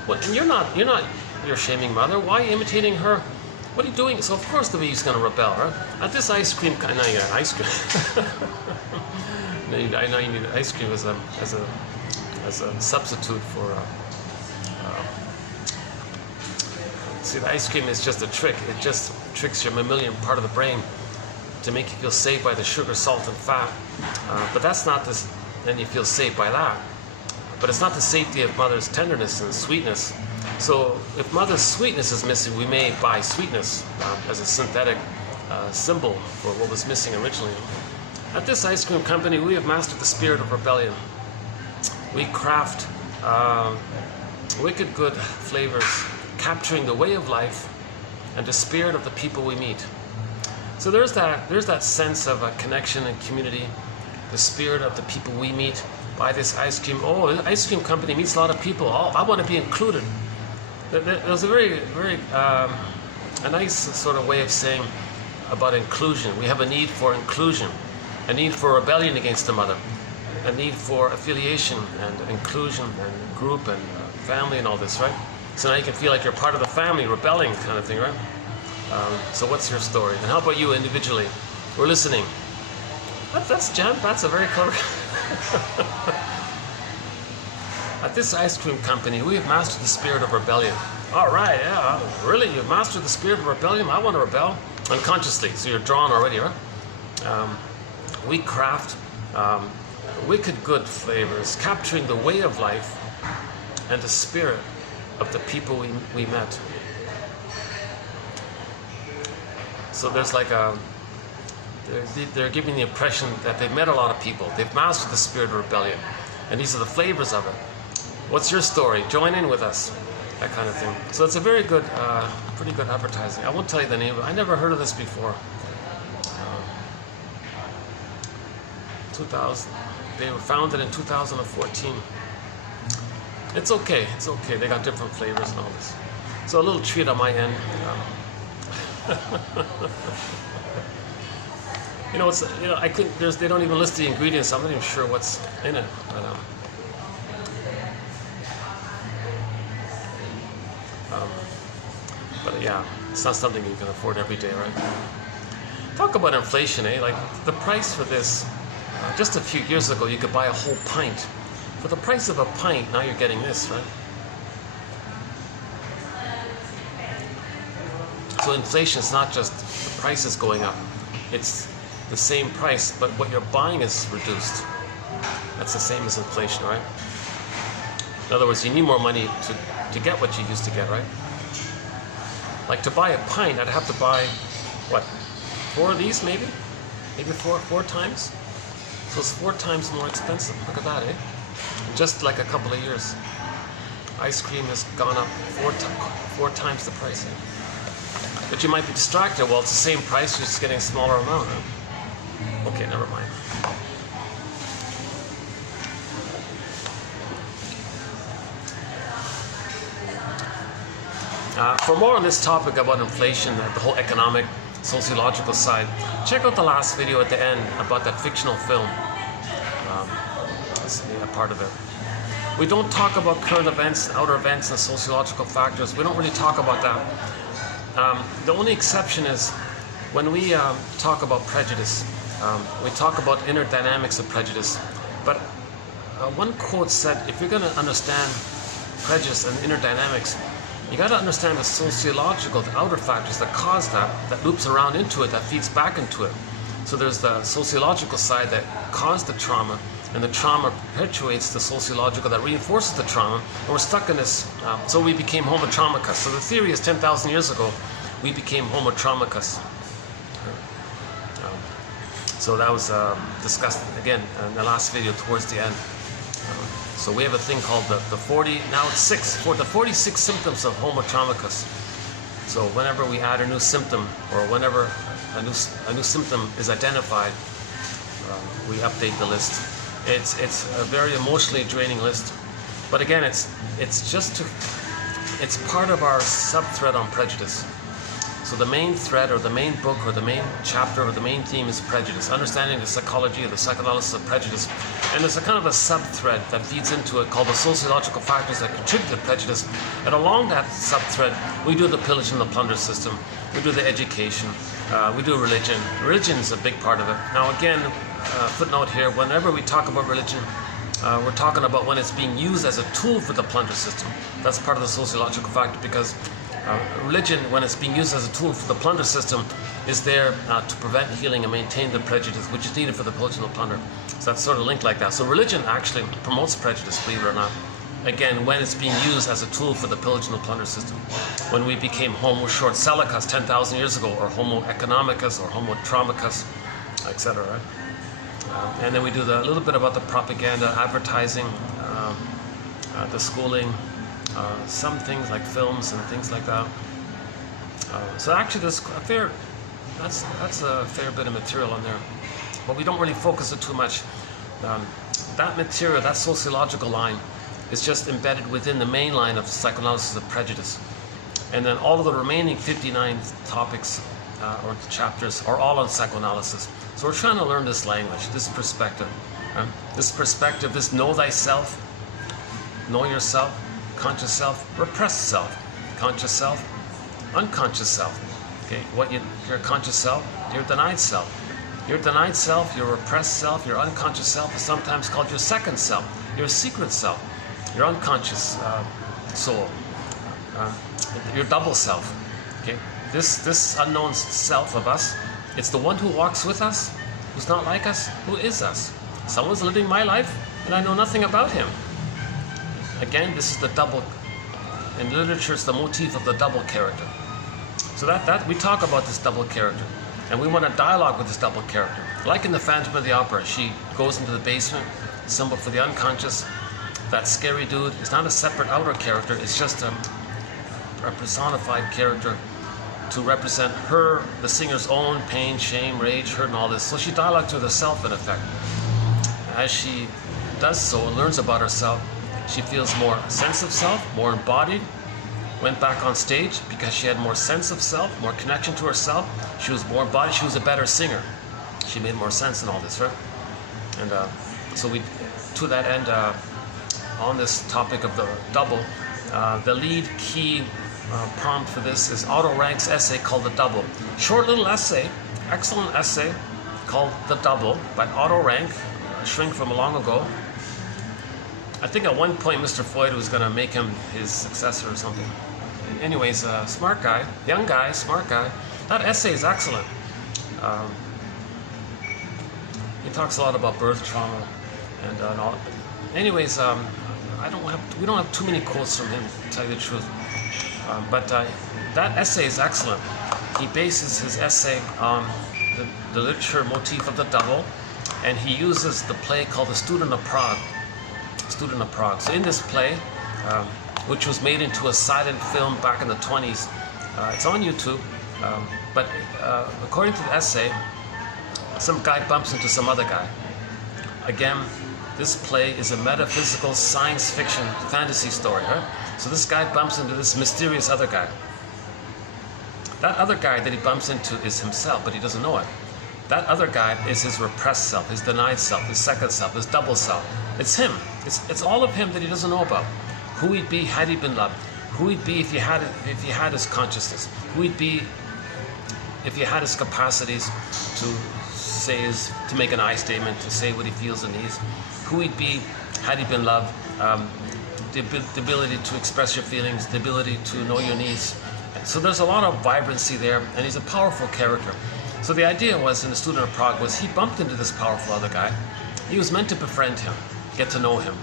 What, and you're not your shaming mother. Why are you imitating her? What are you doing? So of course the baby's going to rebel, right? At this ice cream, I know you got ice cream. I know you need ice cream as a substitute for. See, the ice cream is just a trick. It just tricks your mammalian part of the brain to make you feel safe by the sugar, salt, and fat. But that's not this. Then you feel safe by that. But it's not the safety of mother's tenderness and sweetness. So if mother's sweetness is missing, we may buy sweetness as a synthetic symbol for what was missing originally. At this ice cream company, we have mastered the spirit of rebellion. We craft wicked good flavors, capturing the way of life and the spirit of the people we meet. So there's that sense of a connection and community, the spirit of the people we meet by this ice cream. Oh, the ice cream company meets a lot of people. Oh, I want to be included. There was a very a nice sort of way of saying about inclusion. We have a need for inclusion, a need for rebellion against the mother, a need for affiliation and inclusion and group and family and all this, right? So now you can feel like you're part of the family, rebelling kind of thing, right? So what's your story? And how about you individually? We're listening. That's a very clever. At this ice cream company, we have mastered the spirit of rebellion. All right, yeah, really? You've mastered the spirit of rebellion? I want to rebel. Unconsciously, so you're drawn already, right? We craft wicked good flavors, capturing the way of life and the spirit of the people we met. So there's like they're giving the impression that they've met a lot of people. They've mastered the spirit of rebellion. And these are the flavors of it. What's your story? Join in with us. That kind of thing. So it's a very good, pretty good advertising. I won't tell you the name. I never heard of this before. 2000. They were founded in 2014. It's okay. It's okay. They got different flavors and all this. So a little treat on my end. You know, I couldn't. They don't even list the ingredients. I'm not even sure what's in it. But yeah, it's not something you can afford every day, right? Talk about inflation, eh? Like the price for this. Just a few years ago, you could buy a whole pint. For the price of a pint, now you're getting this, right? So inflation is not just the price is going up. It's the same price, but what you're buying is reduced. That's the same as inflation, right? In other words, you need more money to get what you used to get, right? Like to buy a pint, I'd have to buy, what, 4 of these maybe? Maybe four times? So it's 4 times more expensive. Look at that, eh? In just like a couple of years. Ice cream has gone up 4 times the price. Eh? But you might be distracted. Well, it's the same price, you're just getting a smaller amount. Huh? Okay, never mind. For more on this topic about inflation, the whole economic, sociological side, check out the last video at the end about that fictional film. That's a part of it. We don't talk about current events, outer events, and sociological factors. We don't really talk about that. The only exception is when we talk about prejudice. We talk about inner dynamics of prejudice. But one quote said, if you're going to understand prejudice and inner dynamics, you got to understand the sociological, the outer factors that cause that loops around into it, that feeds back into it. So there's the sociological side that caused the trauma, and the trauma perpetuates the sociological that reinforces the trauma, and we're stuck in this. So we became homotraumicus. So the theory is 10,000 years ago, we became homotraumicus. So that was discussed again in the last video towards the end. So we have a thing called the 40, now it's 6, for the 46 symptoms of homotraumicus. So whenever we add a new symptom, or whenever a new symptom is identified, we update the list. It's a very emotionally draining list, but again, it's part of our sub-thread on prejudice. So the main thread, or the main book, or the main chapter, or the main theme is prejudice, understanding the psychology or the psychoanalysis of prejudice. And there's a kind of a sub-thread that feeds into it called the sociological factors that contribute to prejudice. And along that sub-thread, we do the pillage and the plunder system, we do the education, we do religion. Religion is a big part of it. Now again, footnote here, whenever we talk about religion, we're talking about when it's being used as a tool for the plunder system. That's part of the sociological factor, because religion, when it's being used as a tool for the plunder system, is there to prevent healing and maintain the prejudice which is needed for the pillage and the plunder. So that's sort of linked like that. So religion actually promotes prejudice, believe it or not. Again, when it's being used as a tool for the pillage and the plunder system. When we became Homo short Selicus 10,000 years ago, or Homo economicus, or Homo traumicus, etc. Right? And then we do a little bit about the propaganda, advertising, the schooling, some things like films and things like that. So actually, there's that's a fair bit of material on there, but we don't really focus it too much. That material, that sociological line, is just embedded within the main line of psychoanalysis of prejudice, and then all of the remaining 59 topics or chapters are all on psychoanalysis. So we're trying to learn this language, this perspective, this know thyself, know yourself, conscious self, repressed self, conscious self, unconscious self. Okay, your conscious self, your denied self. Your denied self, your repressed self, your unconscious self is sometimes called your second self, your secret self, your unconscious soul, your double self. Okay, this unknown self of us, it's the one who walks with us, who's not like us, who is us. Someone's living my life, and I know nothing about him. Again, this is the double. In literature, it's the motif of the double character. So that we talk about this double character, and we want to dialogue with this double character. Like in the Phantom of the Opera, she goes into the basement, symbol for the unconscious. That scary dude is not a separate outer character, it's just a personified character to represent her, the singer's own pain, shame, rage, hurt, and all this. So she dialogues with herself, in effect. As she does so and learns about herself, she feels more sense of self, more embodied, went back on stage because she had more sense of self, more connection to herself. She was more embodied, she was a better singer. She made more sense in all this, right? And so we, to that end, on this topic of the double, the lead key prompt for this is Otto Rank's essay called The Double. Short little essay, excellent essay called The Double by Otto Rank, a shrink from long ago. I think at one point Mr. Freud was going to make him his successor or something. Anyways, smart guy, young guy, smart guy. That essay is excellent. He talks a lot about birth trauma and all. Anyways, I we don't have too many quotes from him, to tell you the truth. But that essay is excellent. He bases his essay on the literature motif of the double, and he uses the play called The Student of Prague. Student of Prague. So in this play, which was made into a silent film back in the 20s, it's on YouTube, but according to the essay, some guy bumps into some other guy. Again, this play is a metaphysical science fiction fantasy story, right? So this guy bumps into this mysterious other guy. That other guy that he bumps into is himself, but he doesn't know it. That other guy is his repressed self, his denied self, his second self, his double self. It's him. It's all of him that he doesn't know about. Who he'd be had he been loved. Who he'd be if he had his consciousness. Who he'd be if he had his capacities to make an I statement, to say what he feels and needs. Who he'd be had he been loved. The ability to express your feelings, the ability to know your needs. So there's a lot of vibrancy there, and he's a powerful character. So the idea was, in The Student of Prague, was he bumped into this powerful other guy. He was meant to befriend him, get to know him.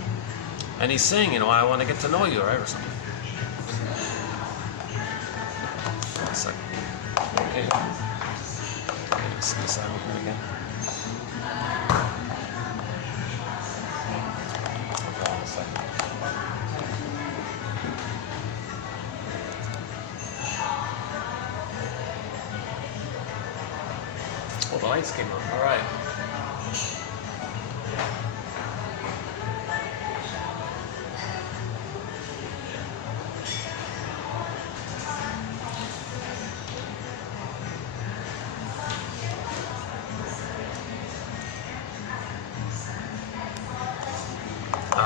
And he's saying, I want to get to know you, right, or something. One second. Okay. Let's be silent here again. Hold on a second. Oh, the lights came on. All right.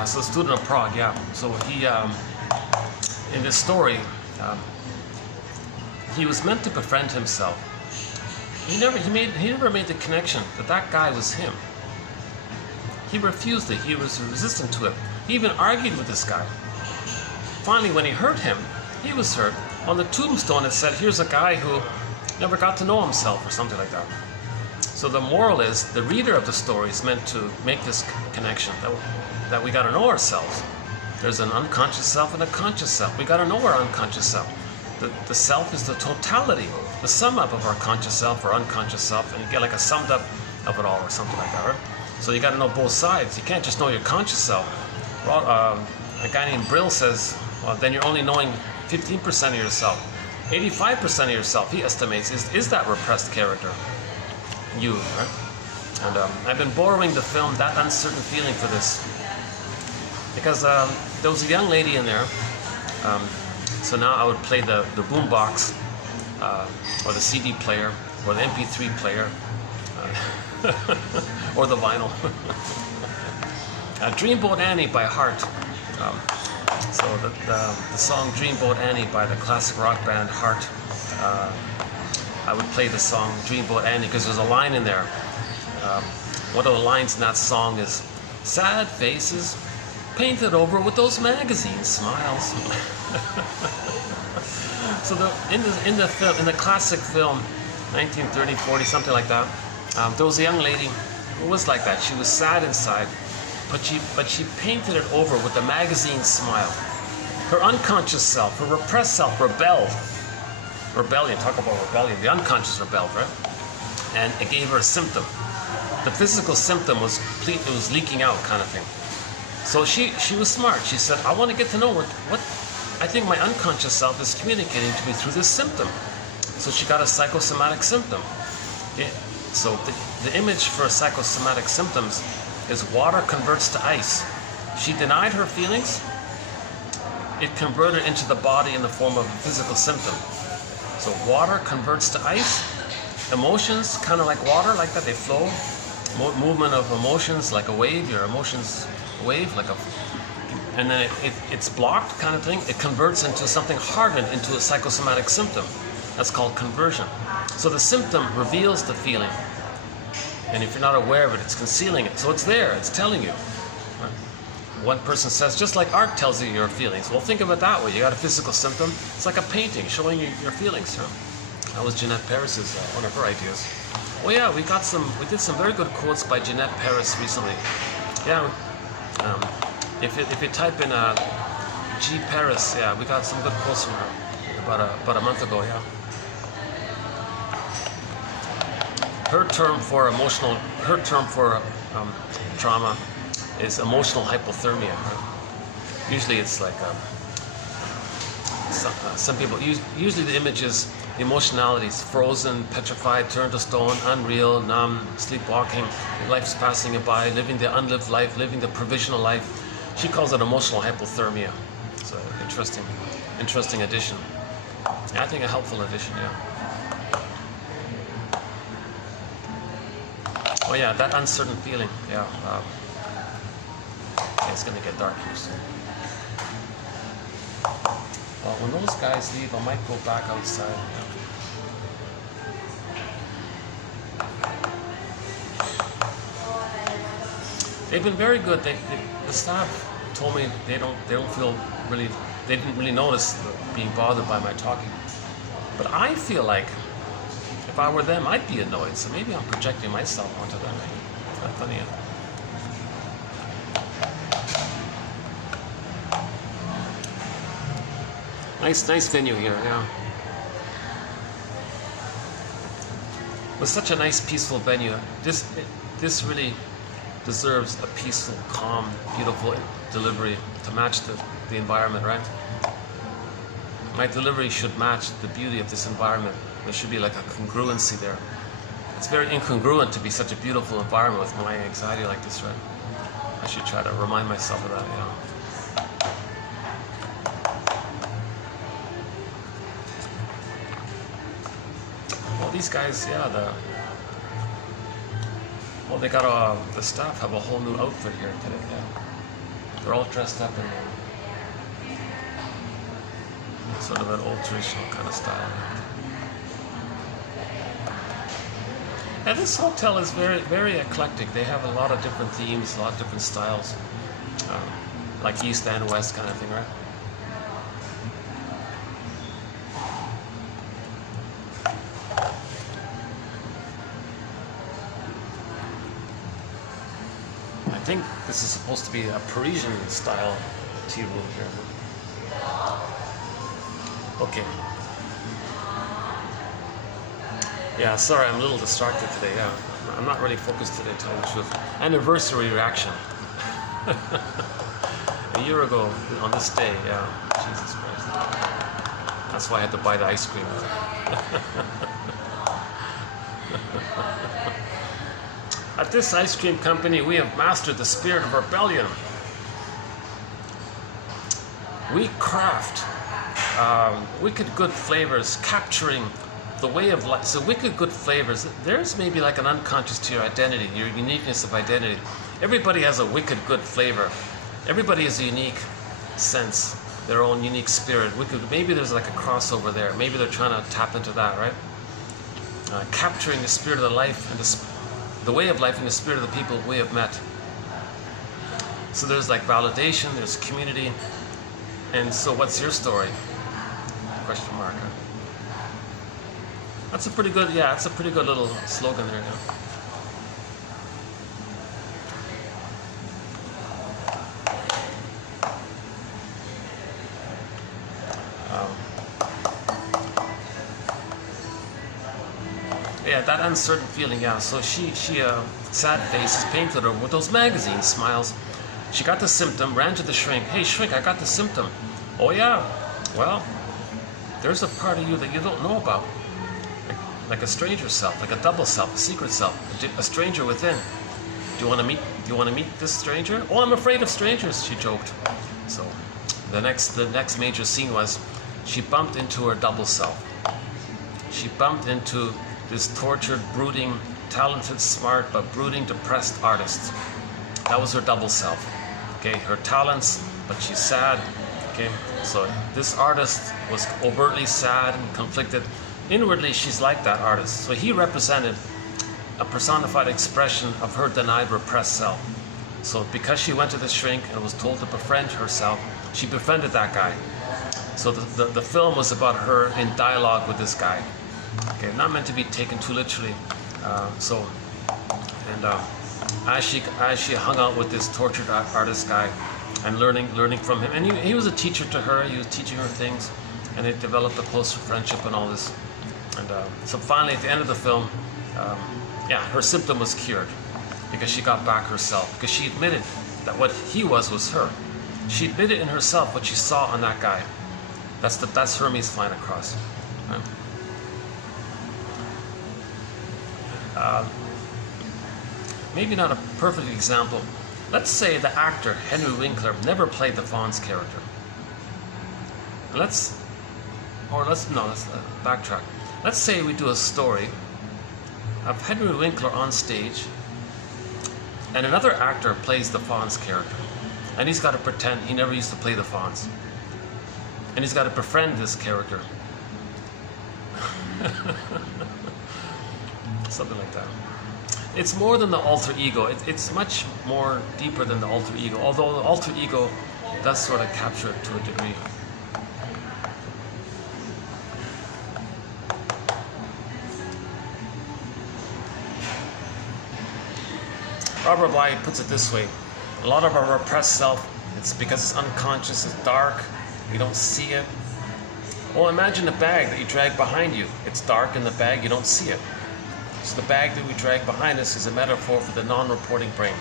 So The Student of Prague, yeah. So he, in this story, he was meant to befriend himself. He never made the connection that guy was him. He refused it. He was resistant to it. He even argued with this guy. Finally, when he hurt him, he was hurt. On the tombstone, it said, "Here's a guy who never got to know himself," or something like that. So the moral is, the reader of the story is meant to make this connection that we got to know ourselves. There's an unconscious self and a conscious self. We got to know our unconscious self. The self is the totality, the sum up of our conscious self or unconscious self, and you get like a summed up of it all or something like that, right? So you got to know both sides. You can't just know your conscious self. Well, a guy named Brill says, well, then you're only knowing 15% of yourself. 85% of yourself, he estimates, is that repressed character. You, right? And I've been borrowing the film That Uncertain Feeling for this. Because there was a young lady in there. So now I would play the boombox, or the CD player, or the MP3 player, or the vinyl. Dreamboat Annie by Heart. So the song Dreamboat Annie by the classic rock band Heart. I would play the song Dreamboat Annie because there's a line in there. One of the lines in that song is, "Sad faces painted over with those magazine smiles." So in the classic film, 1930, 40, something like that, there was a young lady who was like that. She was sad inside, but she painted it over with a magazine smile. Her unconscious self, her repressed self, rebelled. Rebellion, talk about rebellion. The unconscious rebelled, right? And it gave her a symptom. The physical symptom was complete, it was leaking out kind of thing. So she was smart. She said, I want to get to know what I think my unconscious self is communicating to me through this symptom. So she got a psychosomatic symptom. Yeah. So the image for psychosomatic symptoms is water converts to ice. She denied her feelings. It converted into the body in the form of a physical symptom. So water converts to ice. Emotions, kind of like water, like that, they flow. Movement of emotions, like a wave. Your emotions wave, like a... And then it's blocked, kind of thing. It converts into something hardened, into a psychosomatic symptom. That's called conversion. So the symptom reveals the feeling. And if you're not aware of it, it's concealing it. So it's there, it's telling you. Right? One person says, just like art tells you your feelings. Well, think of it that way. You got a physical symptom. It's like a painting showing you your feelings. Huh? That was Jeanette Paris's, one of her ideas. Well, yeah, we did some very good quotes by Jeanette Paris recently. Yeah, if you type in G Paris, yeah, we got some good quotes from her about a month ago, yeah. Her term for trauma is emotional hypothermia. Right? Usually it's like some people, usually the image is emotionalities: frozen, petrified, turned to stone, unreal, numb, sleepwalking, life's passing you by, living the unlived life, living the provisional life. She calls it emotional hypothermia. So interesting addition. Yeah, I think a helpful addition, yeah. Oh yeah, that uncertain feeling, yeah. It's gonna get dark here soon. Well, when those guys leave, I might go back outside. Yeah. They've been very good. The staff told me they don't feel really, they didn't really notice being bothered by my talking. But I feel like if I were them, I'd be annoyed. So maybe I'm projecting myself onto them. Isn't that funny? Yeah? Nice venue here, yeah. It was such a nice, peaceful venue. This really deserves a peaceful, calm, beautiful delivery to match the environment, right? My delivery should match the beauty of this environment. There should be like a congruency there. It's very incongruent to be such a beautiful environment with my anxiety like this, right? I should try to remind myself of that, you know. Well, these guys, yeah, they got the staff have a whole new outfit here today, yeah. They're all dressed up in sort of an old traditional kind of style. And this hotel is very, very eclectic. They have a lot of different themes, a lot of different styles, like East and West kind of thing, right? I think this is supposed to be a Parisian style tea room here. Okay. Yeah, sorry, I'm a little distracted today. Yeah, I'm not really focused today, to tell you the truth. Anniversary reaction. A year ago on this day, yeah. Jesus Christ. That's why I had to buy the ice cream. At this ice cream company, we have mastered the spirit of rebellion. We craft wicked good flavors, capturing the way of life. So wicked good flavors, there's maybe like an unconscious to your identity, your uniqueness of identity. Everybody has a wicked good flavor. Everybody has a unique sense, their own unique spirit. Maybe there's like a crossover there. Maybe they're trying to tap into that, right? Capturing the spirit of the life and the way of life and the spirit of the people we have met. So there's like validation, there's community. And so what's your story? Question mark. Huh? That's a pretty good, yeah, that's a pretty good little slogan there, yeah. Yeah, that uncertain feeling, yeah. So she sad face is painted her with those magazine smiles. She got the symptom, ran to the shrink. Hey, shrink, I got the symptom. Oh, yeah. Well, there's a part of you that you don't know about. Like a stranger self, like a double self, a secret self, a stranger within. Do you want to meet this stranger? Oh, I'm afraid of strangers, she joked. So the next major scene was she bumped into her double self. She bumped into this tortured, brooding, talented, smart, but brooding, depressed artist. That was her double self. Okay, her talents, but she's sad. Okay, so this artist was overtly sad and conflicted. Inwardly, she's like that artist. So he represented a personified expression of her denied, repressed self. So because she went to the shrink and was told to befriend herself, she befriended that guy. So the film was about her in dialogue with this guy. Okay, not meant to be taken too literally. As she hung out with this tortured artist guy, and learning from him. And he was a teacher to her. He was teaching her things, and they developed a closer friendship and all this. And so finally, at the end of the film, yeah, her symptom was cured because she got back herself. Because she admitted that what he was her. She admitted in herself what she saw on that guy. That's Hermes flying across. Right? Maybe not a perfect example. Let's say the actor Henry Winkler never played the Fawn's character. Let's backtrack. Let's say we do a story of Henry Winkler on stage, and another actor plays the Fawn's character, and he's got to pretend he never used to play the Fawns, and he's got to befriend this character. Something like that. It's more than the alter ego. It's much more deeper than the alter ego, although the alter ego does sort of capture it to a degree. Robert Bly puts it this way: a lot of our repressed self, it's because it's unconscious, it's dark, we don't see it. Well, imagine a bag that you drag behind you. It's dark in the bag, you don't see it. So the bag that we drag behind us is a metaphor for the non-reporting brain.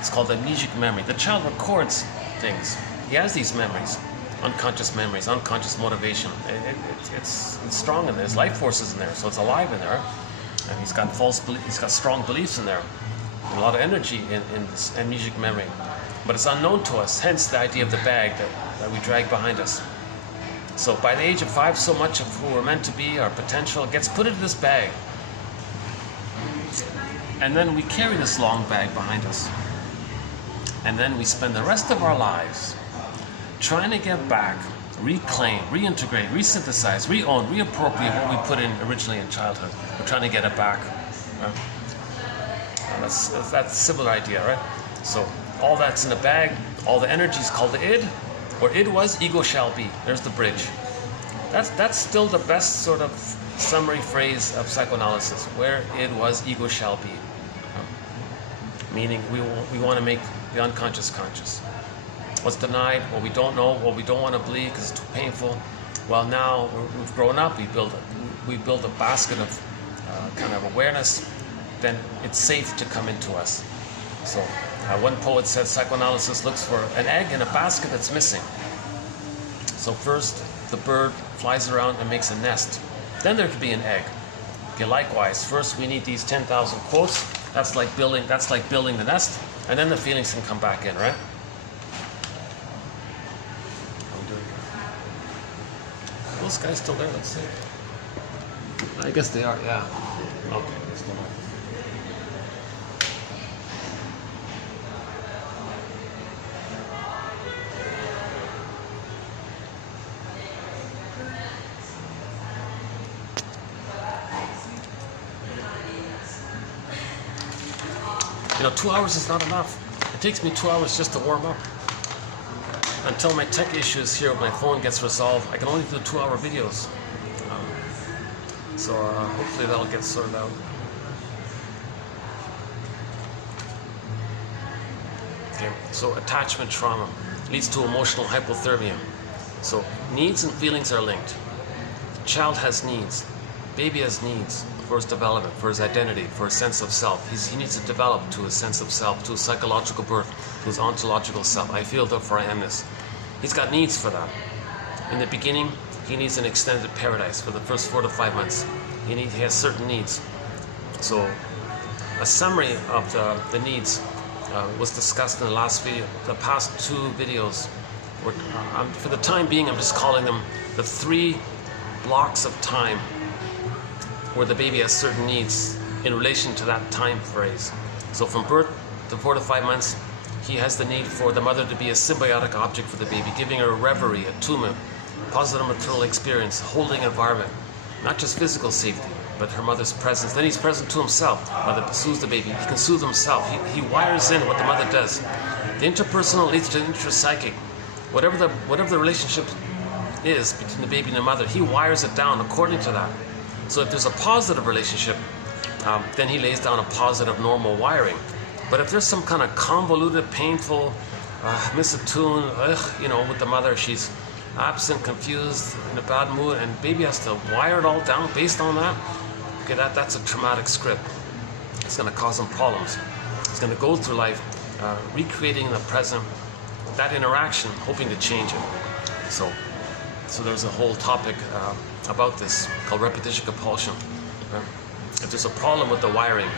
It's called amnesic memory. The child records things. He has these memories, unconscious motivation. It's strong in there. There's life forces in there, so it's alive in there. And he's got strong beliefs in there. A lot of energy in this amnesic memory. But it's unknown to us, hence the idea of the bag that we drag behind us. So by the age of 5, so much of who we're meant to be, our potential, gets put into this bag. And then we carry this long bag behind us. And then we spend the rest of our lives trying to get back, reclaim, reintegrate, resynthesize, re-own, reappropriate what we put in originally in childhood. We're trying to get it back. Right? That's a similar idea, right? So all that's in a bag, all the energy is called the id. Where id was, ego shall be. There's the bridge. That's still the best sort of summary phrase of psychoanalysis. Where id was, ego shall be. Meaning we want to make the unconscious conscious. What's denied, what we don't know, what we don't want to believe because it's too painful. Well, now we've grown up, we build a basket of kind of awareness, then it's safe to come into us. So one poet said psychoanalysis looks for an egg in a basket that's missing. So first the bird flies around and makes a nest. Then there could be an egg. Okay, likewise, first we need these 10,000 quotes. That's like building the nest, and then the feelings can come back in, right? Are those guys still there? Let's see. I guess they are, yeah. Okay, they're still there. You know, 2 hours is not enough. It takes me 2 hours just to warm up. Until my tech issues here with my phone gets resolved, I can only do 2-hour videos. So hopefully that'll get sorted out. Okay, so attachment trauma leads to emotional hypothermia. So needs and feelings are linked. The child has needs. Baby has needs for his development, for his identity, for his sense of self. He needs to develop to a sense of self, to a psychological birth, to his ontological self. I feel, therefore I am this. He's got needs for that. In the beginning, he needs an extended paradise for the first 4 to 5 months. He has certain needs. So a summary of the needs was discussed in the last video, the past 2 videos. For the time being, I'm just calling them the 3 blocks of time where the baby has certain needs in relation to that time phrase. So from birth to 4 to 5 months, he has the need for the mother to be a symbiotic object for the baby, giving her a reverie, attunement, positive maternal experience, holding environment, not just physical safety, but her mother's presence. Then he's present to himself. Mother soothes the baby. He can soothe himself. He wires in what the mother does. The interpersonal leads to the intrapsychic. Whatever the relationship is between the baby and the mother, he wires it down according to that. So if there's a positive relationship, then he lays down a positive normal wiring. But if there's some kind of convoluted, painful, miss a tune, you know, with the mother. She's absent, confused, in a bad mood, and baby has to wire it all down based on that. Okay, that's a traumatic script. It's going to cause them problems. It's going to go through life recreating the present, that interaction, hoping to change it. So there's a whole topic about this called repetition compulsion. Right? If there's a problem with the wiring,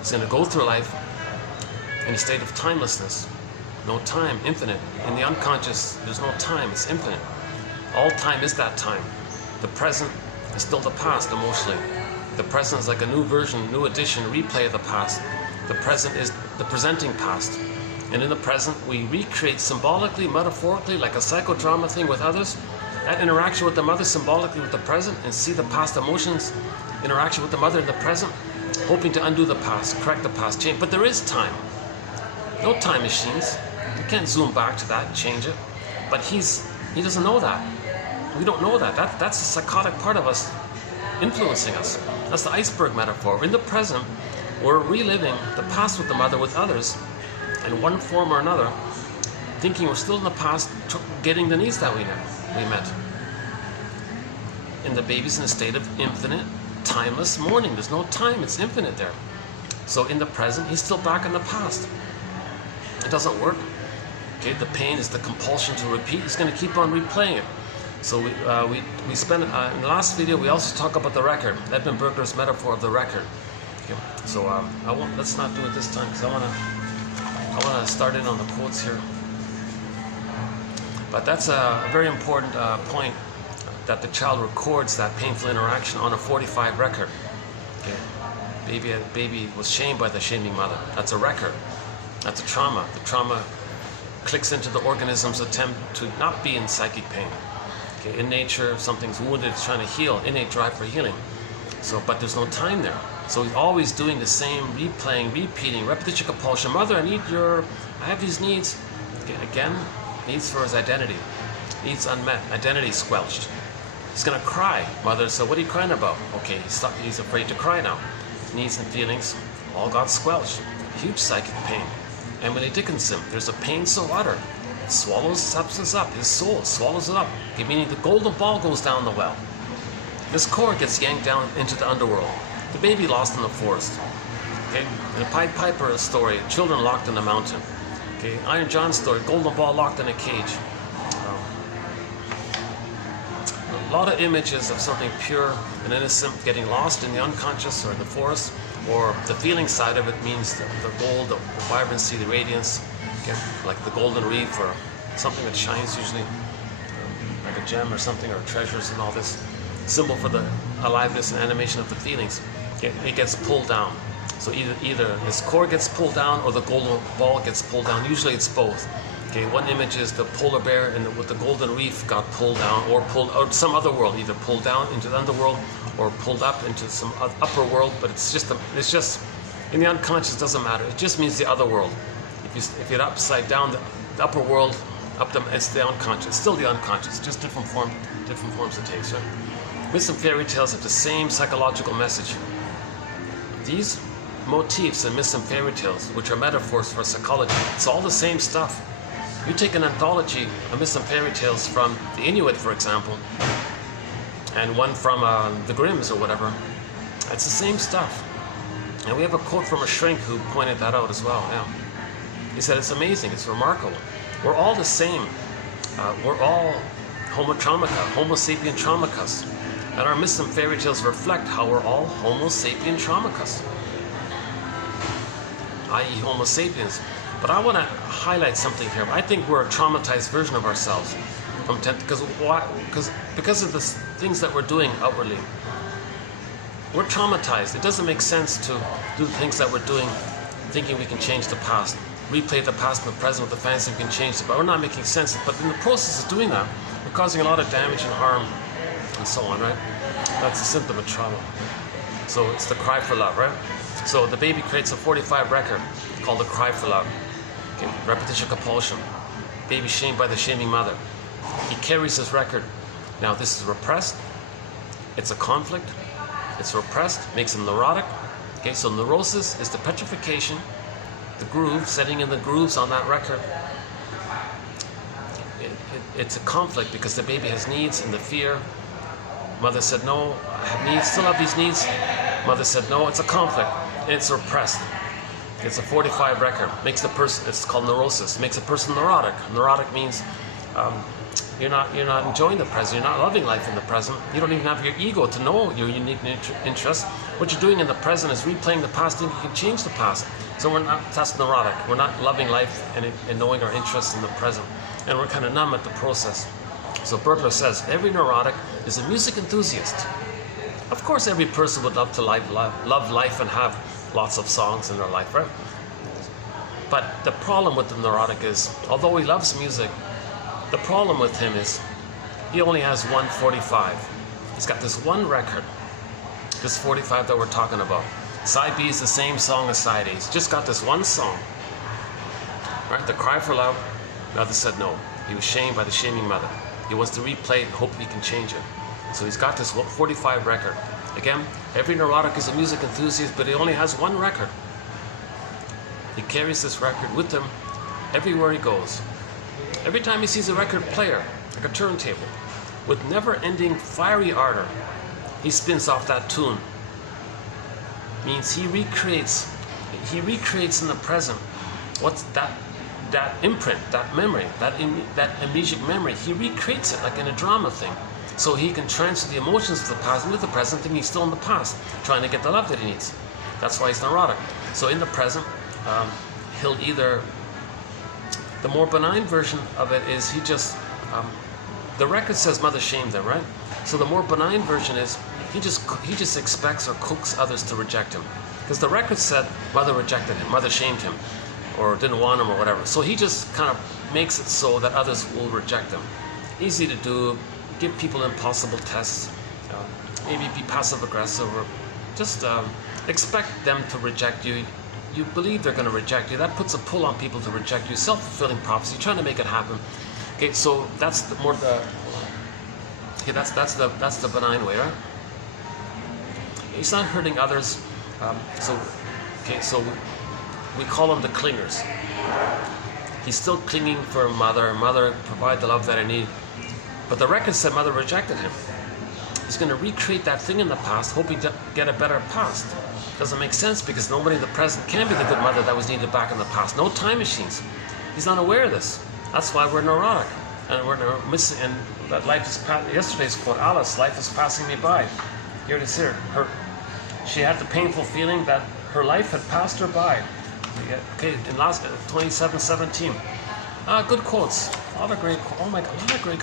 it's going to go through life in a state of timelessness. No time, infinite. In the unconscious, there's no time, it's infinite. All time is that time. The present is still the past emotionally. The present is like a new version, new edition, replay of the past. The present is the presenting past. And in the present, we recreate symbolically, metaphorically, like a psychodrama thing with others, that interaction with the mother symbolically with the present, and see the past emotions, interaction with the mother in the present, hoping to undo the past, correct the past, change. But there is time. No time machines. You can't zoom back to that and change it. But he doesn't know that. We don't know that. That's the psychotic part of us influencing us. That's the iceberg metaphor. In the present, we're reliving the past with the mother, with others, in one form or another, thinking we're still in the past, getting the needs that we met. And the baby's in a state of infinite, timeless mourning. There's no time. It's infinite there. So in the present, he's still back in the past. It doesn't work. Okay, the pain is the compulsion to repeat. He's going to keep on replaying it. So we spent in the last video. We also talk about the record, Edmund Berger's metaphor of the record. Okay, so let's not do it this time because I want to start in on the quotes here. But that's a very important point, that the child records that painful interaction on a 45 record. Okay, baby was shamed by the shaming mother. That's a record. That's a trauma. The trauma clicks into the organism's attempt to not be in psychic pain. Okay, in nature, if something's wounded, it's trying to heal, innate drive for healing. So, but there's no time there. So he's always doing the same, replaying, repeating, repetition compulsion. Mother, I have these needs. Okay, again, needs for his identity. Needs unmet, identity squelched. He's gonna cry. Mother said, what are you crying about? Okay, he's afraid to cry now. His needs and feelings all got squelched. Huge psychic pain. Emily Dickinson, there's a pain so utter, it swallows substance up, his soul swallows it up, okay, meaning the golden ball goes down the well. This cord gets yanked down into the underworld, the baby lost in the forest. Okay, in a Pied Piper story, children locked in the mountain. Okay, Iron John story, golden ball locked in a cage. A lot of images of something pure and innocent getting lost in the unconscious or in the forest. Or the feeling side of it means the gold, the vibrancy, the radiance, okay, like the golden reef or something that shines usually, like a gem or something, or treasures and all this, symbol for the aliveness and animation of the feelings. Okay, it gets pulled down. So either this core gets pulled down or the golden ball gets pulled down. Usually it's both. Okay, one image is the polar bear with the golden reef got pulled down, or some other world, either pulled down into the underworld or pulled up into some upper world. But it's just in the unconscious, doesn't matter. It just means the other world. If you're upside down, the upper world, it's the unconscious. It's still the unconscious, just different forms it takes. Right? Myths and fairy tales have the same psychological message. These motifs in myths and fairy tales, which are metaphors for psychology, it's all the same stuff. You take an anthology of myths and fairy tales from the Inuit, for example, and one from the Grimms or whatever, it's the same stuff. And we have a quote from a shrink who pointed that out as well. Yeah. He said, it's amazing, it's remarkable. We're all the same. We're all Homo traumica, Homo sapien traumicus. And our myths and fairy tales reflect how we're all Homo sapien traumicus, i.e. Homo sapiens. But I want to highlight something here. I think we're a traumatized version of ourselves because of the things that we're doing outwardly. We're traumatized. It doesn't make sense to do the things that we're doing thinking we can change the past, replay the past and the present with the fantasy we can change it, but we're not making sense. But in the process of doing that, we're causing a lot of damage and harm and so on, right? That's a symptom of trauma. So it's the cry for love, right? So the baby creates a 45 record called the cry for love. Okay, repetition compulsion. Baby shamed by the shaming mother. He carries this record. Now this is repressed. It's a conflict. It's repressed, makes him neurotic. Okay, so neurosis is the petrification, the groove, setting in the grooves on that record it's a conflict because the baby has needs and the fear. Mother said, no, I have needs, still have these needs. Mother said, no, it's a conflict. And it's repressed. It's a 45 record. Makes the person, it's called neurosis, makes a person neurotic. Neurotic means you're not enjoying the present, you're not loving life in the present. You don't even have your ego to know your unique interests. What you're doing in the present is replaying the past, thinking you can change the past. So that's neurotic. We're not loving life and knowing our interests in the present. And we're kind of numb at the process. So Berkler says, every neurotic is a music enthusiast. Of course, every person would love to love life and have lots of songs in their life, right? But the problem with the neurotic is, although he loves music, the problem with him is he only has 145. He's got this one record, this 45 that we're talking about. Side B is the same song as side A. He's just got this one song. Right? The cry for love, mother said no. He was shamed by the shaming mother. He wants to replay it and hope he can change it. So he's got this 45 record. Again, every neurotic is a music enthusiast, but he only has one record. He carries this record with him everywhere he goes. Every time he sees a record player, like a turntable, with never-ending fiery ardor, he spins off that tune. Means he recreates in the present what's that imprint, that memory, that amnesic memory. He recreates it like in a drama thing. So he can transfer the emotions of the past into the present, thinking he's still in the past, trying to get the love that he needs. That's why he's neurotic. So in the present, he'll either, the more benign version of it is he just, the record says mother shamed him, right? So the more benign version is he just expects or coaxes others to reject him. Because the record said mother rejected him, mother shamed him, or didn't want him or whatever. So he just kind of makes it so that others will reject him. Easy to do, give people impossible tests, maybe be passive aggressive, or just expect them to reject you. You believe they're going to reject you. That puts a pull on people to reject you. Self-fulfilling prophecy. You're trying to make it happen. Okay, so that's the more the. Okay, that's the benign way, right? He's not hurting others. So we call them the clingers. He's still clinging for mother. Mother, provide the love that I need. But the record said mother rejected him. He's going to recreate that thing in the past, hoping to get a better past. Doesn't make sense because nobody in the present can be the good mother that was needed back in the past. No time machines. He's not aware of this. That's why we're neurotic. And we're missing, and that life is yesterday's quote, Alice, life is passing me by. Here it is here. She had the painful feeling that her life had passed her by. Okay, in last 27:17. Good quotes. A lot of great. Oh my God, a lot of great.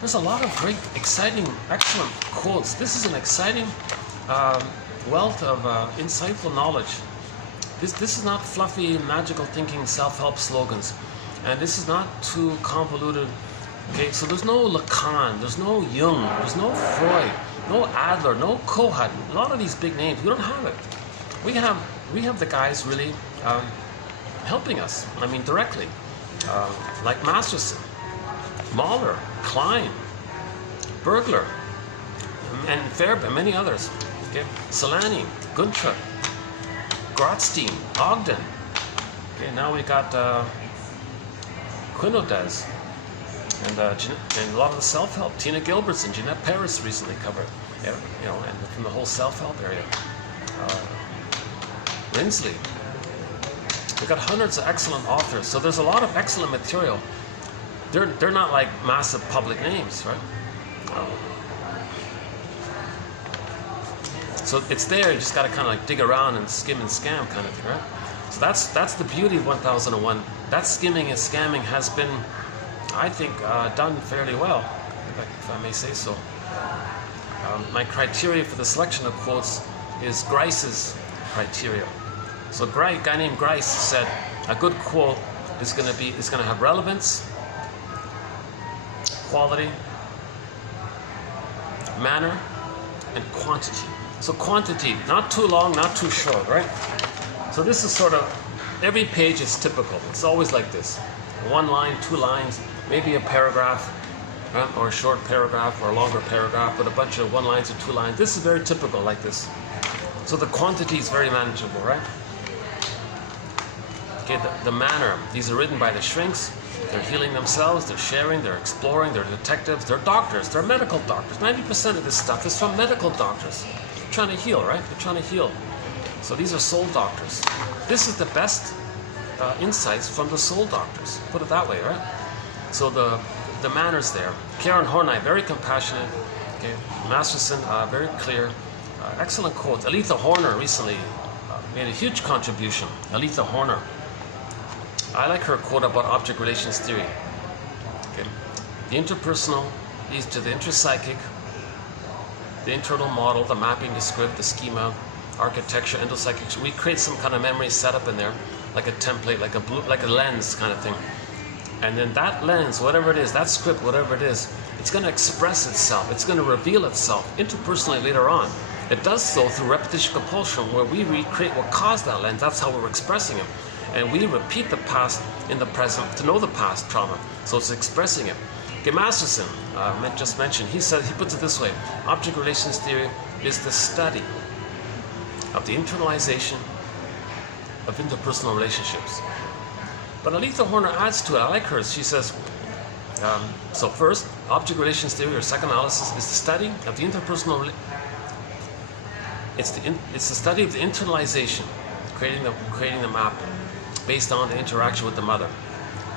There's a lot of great, exciting, excellent quotes. This is an exciting wealth of insightful knowledge. This is not fluffy, magical thinking, self-help slogans, and this is not too convoluted. Okay, so there's no Lacan, there's no Jung, there's no Freud, no Adler, no Kohut. A lot of these big names, we don't have it. We have the guys really helping us. I mean, directly, like Masterson, Mahler, Klein, Bergler, and Fairbairn, and many others. Okay, Solani, Guntra, Grotstein, Ogden. Okay, now we got Quinodoz, and a lot of the self-help. Tina Gilbertson, and Jeanette Paris recently covered, and from the whole self-help area. Lindsley. We've got hundreds of excellent authors, so there's a lot of excellent material. They're not like massive public names, right? So it's there. You just got to kind of like dig around and skim and scam kind of thing, right? So that's the beauty of 1001. That skimming and scamming has been, I think, done fairly well, if I may say so. My criteria for the selection of quotes is Grice's criteria. So a guy named Grice said a good quote is going to have relevance, quality, manner, and quantity. So quantity, not too long, not too short, right? So this is sort of, every page is typical. It's always like this. One line, two lines, maybe a paragraph, right? Or a short paragraph or a longer paragraph with a bunch of one lines or two lines. This is very typical like this. So the quantity is very manageable, right? Okay, the manner. These are written by the shrinks. They're healing themselves, they're sharing, they're exploring, they're detectives, they're doctors, they're medical doctors. 90% of this stuff is from medical doctors. They're trying to heal, right? They're trying to heal. So these are soul doctors. This is the best insights from the soul doctors. Put it that way, right? So the manners there. Karen Horney, very compassionate. Okay, Masterson, very clear. Excellent quotes. Aletha Horner recently made a huge contribution. Aletha Horner. I like her quote about object relations theory. Okay. The interpersonal leads to the intrapsychic, the internal model, the mapping, the script, the schema, architecture, endopsychic. We create some kind of memory setup in there, like a template, like a lens kind of thing. And then that lens, whatever it is, that script, whatever it is, it's going to express itself. It's going to reveal itself interpersonally later on. It does so through repetition compulsion, where we recreate what caused that lens. That's how we're expressing it. And we repeat the past in the present to know the past trauma. So it's expressing it. Okay, Masterson, just mentioned, he puts it this way: object relations theory is the study of the internalization of interpersonal relationships. But Aletha Horner adds to it. I like hers. She says, so first, object relations theory or psychoanalysis is the study of the interpersonal. It's the study of the internalization, creating the map based on the interaction with the mother.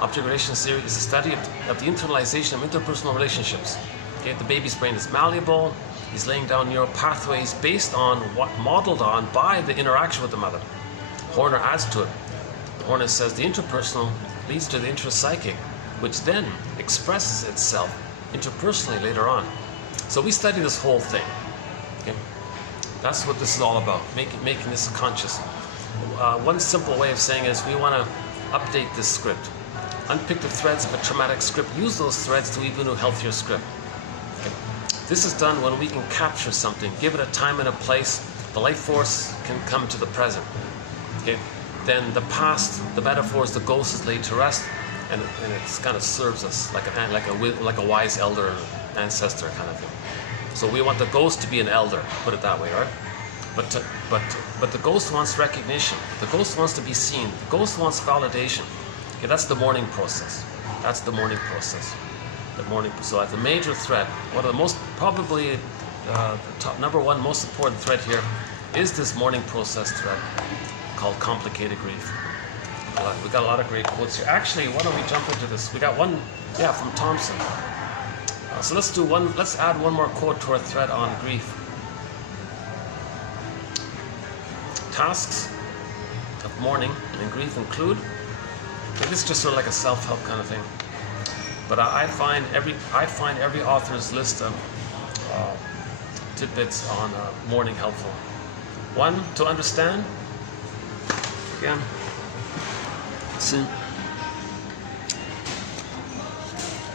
Object relations theory is the study of the internalization of interpersonal relationships. Okay, the baby's brain is malleable. He's laying down neural pathways based on what modeled on by the interaction with the mother. Horner adds to it. Horner says the interpersonal leads to the intrapsychic, which then expresses itself interpersonally later on. So we study this whole thing. Okay? That's what this is all about, making this conscious. One simple way of saying is we want to update this script. Unpick the threads of a traumatic script. Use those threads to weave into a healthier script. Okay? This is done when we can capture something, give it a time and a place. The life force can come to the present. Okay? Then the past, the metaphors, the ghost is laid to rest, and it kind of serves us like a wise elder, ancestor kind of thing. So we want the ghost to be an elder, put it that way, right? But the ghost wants recognition. The ghost wants to be seen. The ghost wants validation. Okay, that's the mourning process. That's the mourning process. So that's a major thread. One of the most, probably the top number one most important thread here is this mourning process thread called complicated grief. We got a lot of great quotes here. Actually, why don't we jump into this? We got one, from Thompson. So let's add one more quote to our thread on grief. Tasks of mourning and grief include, this is just sort of like a self-help kind of thing, but I find every author's list of tidbits on mourning helpful. 1, to understand. Again, soon.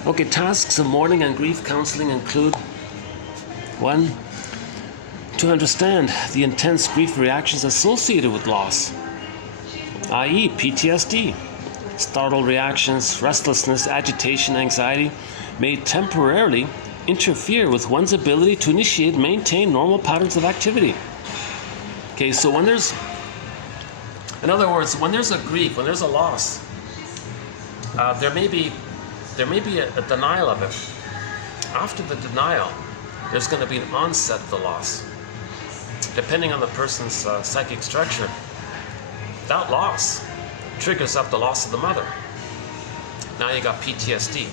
Okay, tasks of mourning and grief counseling include 1, to understand the intense grief reactions associated with loss, i.e. PTSD. Startle reactions, restlessness, agitation, anxiety may temporarily interfere with one's ability to initiate and maintain normal patterns of activity. Okay, so in other words, when there's a grief, when there's a loss, there may be a denial of it. After the denial, there's going to be an onset of the loss. Depending on the person's psychic structure, that loss triggers up the loss of the mother. Now you got PTSD.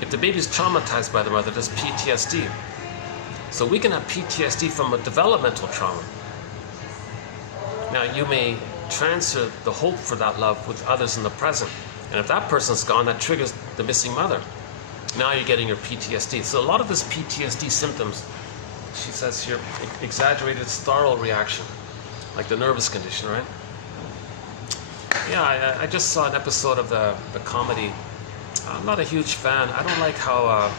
If the baby's traumatized by the mother, there's PTSD. So we can have PTSD from a developmental trauma. Now you may transfer the hope for that love with others in the present. And if that person's gone, that triggers the missing mother. Now you're getting your PTSD. So a lot of this PTSD symptoms, she says here, exaggerated startle reaction, like the nervous condition, right? Yeah, I just saw an episode of the comedy. I'm not a huge fan. I don't like how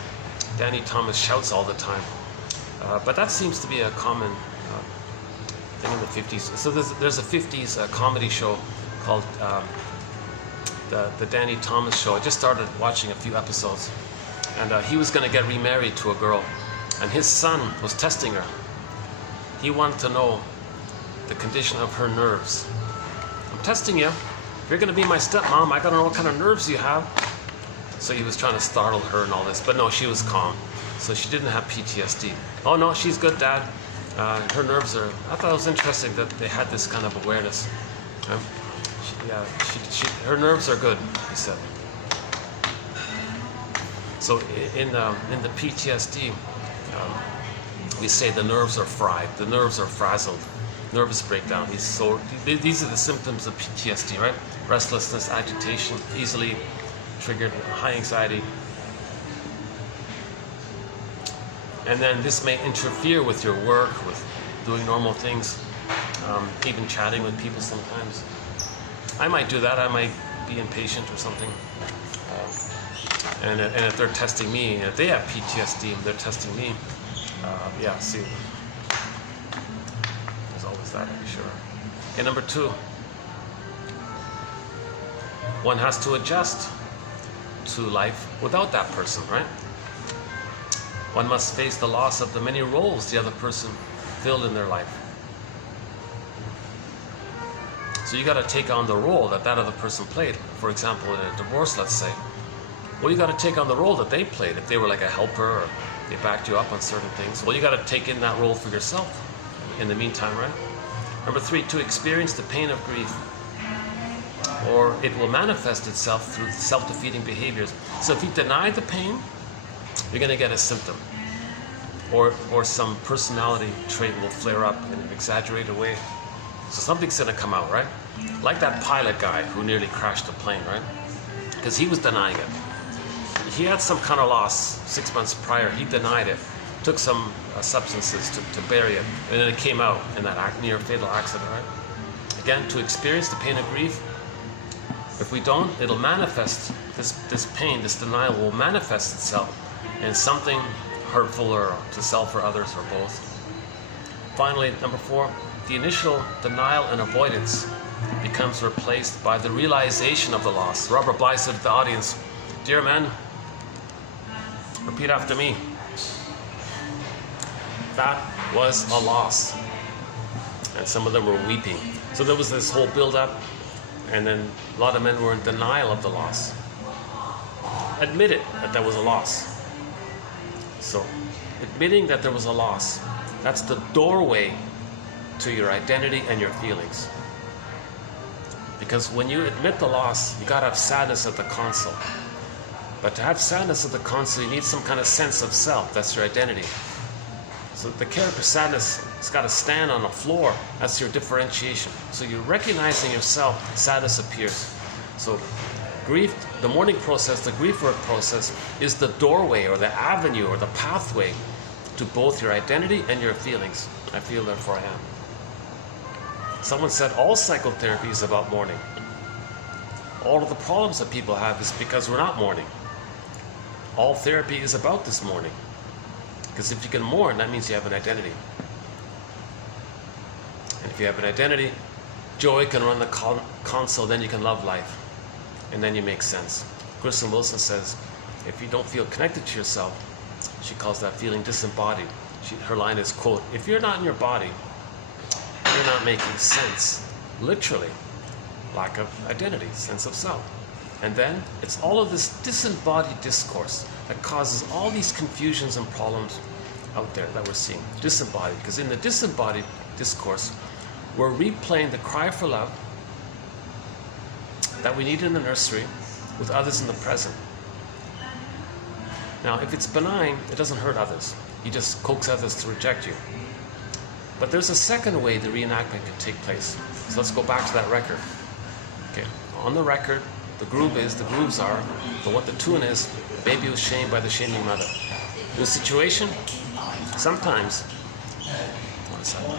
Danny Thomas shouts all the time. But that seems to be a common thing in the 50s. So there's a 50s comedy show called the Danny Thomas Show. I just started watching a few episodes. And he was going to get remarried to a girl. And his son was testing her. He wanted to know the condition of her nerves. I'm testing you. If you're going to be my stepmom, I got to know what kind of nerves you have. So he was trying to startle her and all this, but no, she was calm. So she didn't have PTSD. Oh no, she's good, Dad. Her nerves are, I thought it was interesting that they had this kind of awareness. Her nerves are good, he said. So in the PTSD, we say the nerves are fried, the nerves are frazzled, nervous breakdown. These are the symptoms of PTSD, right? Restlessness, agitation, easily triggered, high anxiety. And then this may interfere with your work, with doing normal things, even chatting with people sometimes. I might do that, I might be impatient or something. And if they're testing me, if they have PTSD and they're testing me, see, there's always that, I'm sure. Okay, number 2, one has to adjust to life without that person, right? One must face the loss of the many roles the other person filled in their life. So you got to take on the role that other person played. For example, in a divorce, let's say, well, you got to take on the role that they played. If they were like a helper or they backed you up on certain things, well, you got to take in that role for yourself in the meantime, right? Number 3, to experience the pain of grief, or it will manifest itself through self-defeating behaviors. So if you deny the pain, you're going to get a symptom, or some personality trait will flare up in an exaggerated way. So something's going to come out, right? Like that pilot guy who nearly crashed the plane, right? Because he was denying it. He had some kind of loss 6 months prior. He denied it, took some substances to bury it, and then it came out in that near fatal accident, right? Again, to experience the pain of grief, if we don't, it'll manifest, this pain, this denial will manifest itself in something hurtful or to self or others or both. Finally, number 4, the initial denial and avoidance becomes replaced by the realization of the loss. Robert Bly said to the audience, "Dear men, repeat after me. That was a loss." And some of them were weeping. So there was this whole build-up, and then a lot of men were in denial of the loss. Admit it that there was a loss. So, admitting that there was a loss, that's the doorway to your identity and your feelings. Because when you admit the loss, you gotta have sadness at the console. But to have sadness at the console, you need some kind of sense of self. That's your identity. So the character sadness has got to stand on a floor. That's your differentiation. So you're recognizing yourself, sadness appears. So grief, the mourning process, the grief work process is the doorway or the avenue or the pathway to both your identity and your feelings. I feel, therefore I am. Someone said all psychotherapy is about mourning. All of the problems that people have is because we're not mourning. All therapy is about this mourning. Because if you can mourn, that means you have an identity. And if you have an identity, joy can run the console, then you can love life. And then you make sense. Kristen Wilson says, if you don't feel connected to yourself, she calls that feeling disembodied. Her line is, quote, "If you're not in your body, you're not making sense." Literally, lack of identity, sense of self. And then it's all of this disembodied discourse that causes all these confusions and problems out there that we're seeing. Disembodied, because in the disembodied discourse, we're replaying the cry for love that we need in the nursery with others in the present. Now, if it's benign, it doesn't hurt others. You just coax others to reject you. But there's a second way the reenactment can take place. So let's go back to that record. Okay, on the record, the grooves are, what the tune is, baby was shamed by the shaming mother. In a situation, sometimes, one second.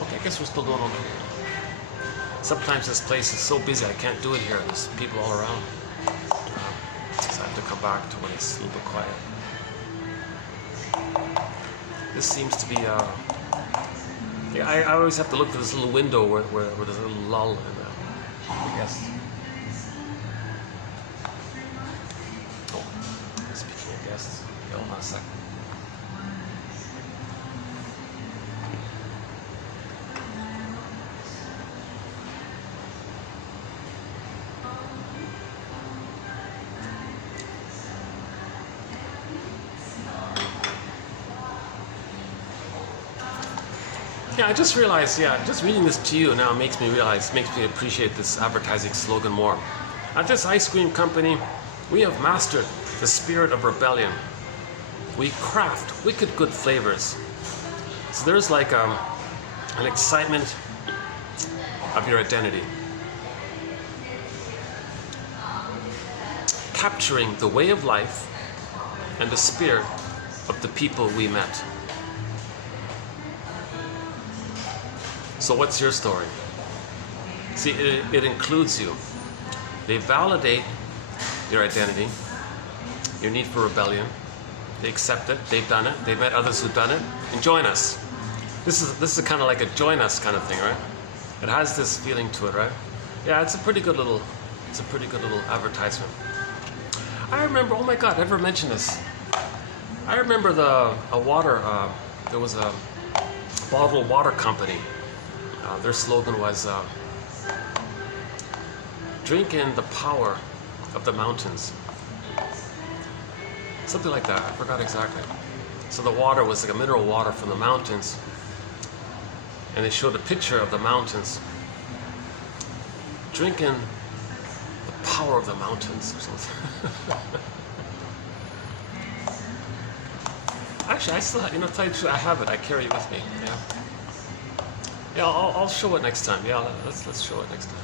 Okay, I guess we're still going on here. Sometimes this place is so busy I can't do it here. There's people all around. So I have to come back to when it's a little bit quiet. This seems to be I always have to look through this little window where there's a little lull in that. I guess. Oh, speaking of guests, hold on a second. Yeah, I just realized, just reading this to you now makes me appreciate this advertising slogan more. At this ice cream company, we have mastered the spirit of rebellion. We craft wicked good flavors. So there's like an excitement of your identity. Capturing the way of life and the spirit of the people we met. So what's your story? See, it includes you. They validate your identity, your need for rebellion. They accept it, they've done it, they've met others who've done it, and join us. This is kind of like a join us kind of thing, right? It has this feeling to it, right? Yeah, it's a pretty good little advertisement. I remember, oh my God, I never mentioned this. I remember there was a bottled water company. Their slogan was, drink in the power of the mountains. Something like that, I forgot exactly. So the water was like a mineral water from the mountains. And they showed a picture of the mountains. Drink in the power of the mountains or something. Actually, I still have, to tell you the truth, I have it, I carry it with me, yeah. Yeah, I'll show it next time. Yeah, let's show it next time.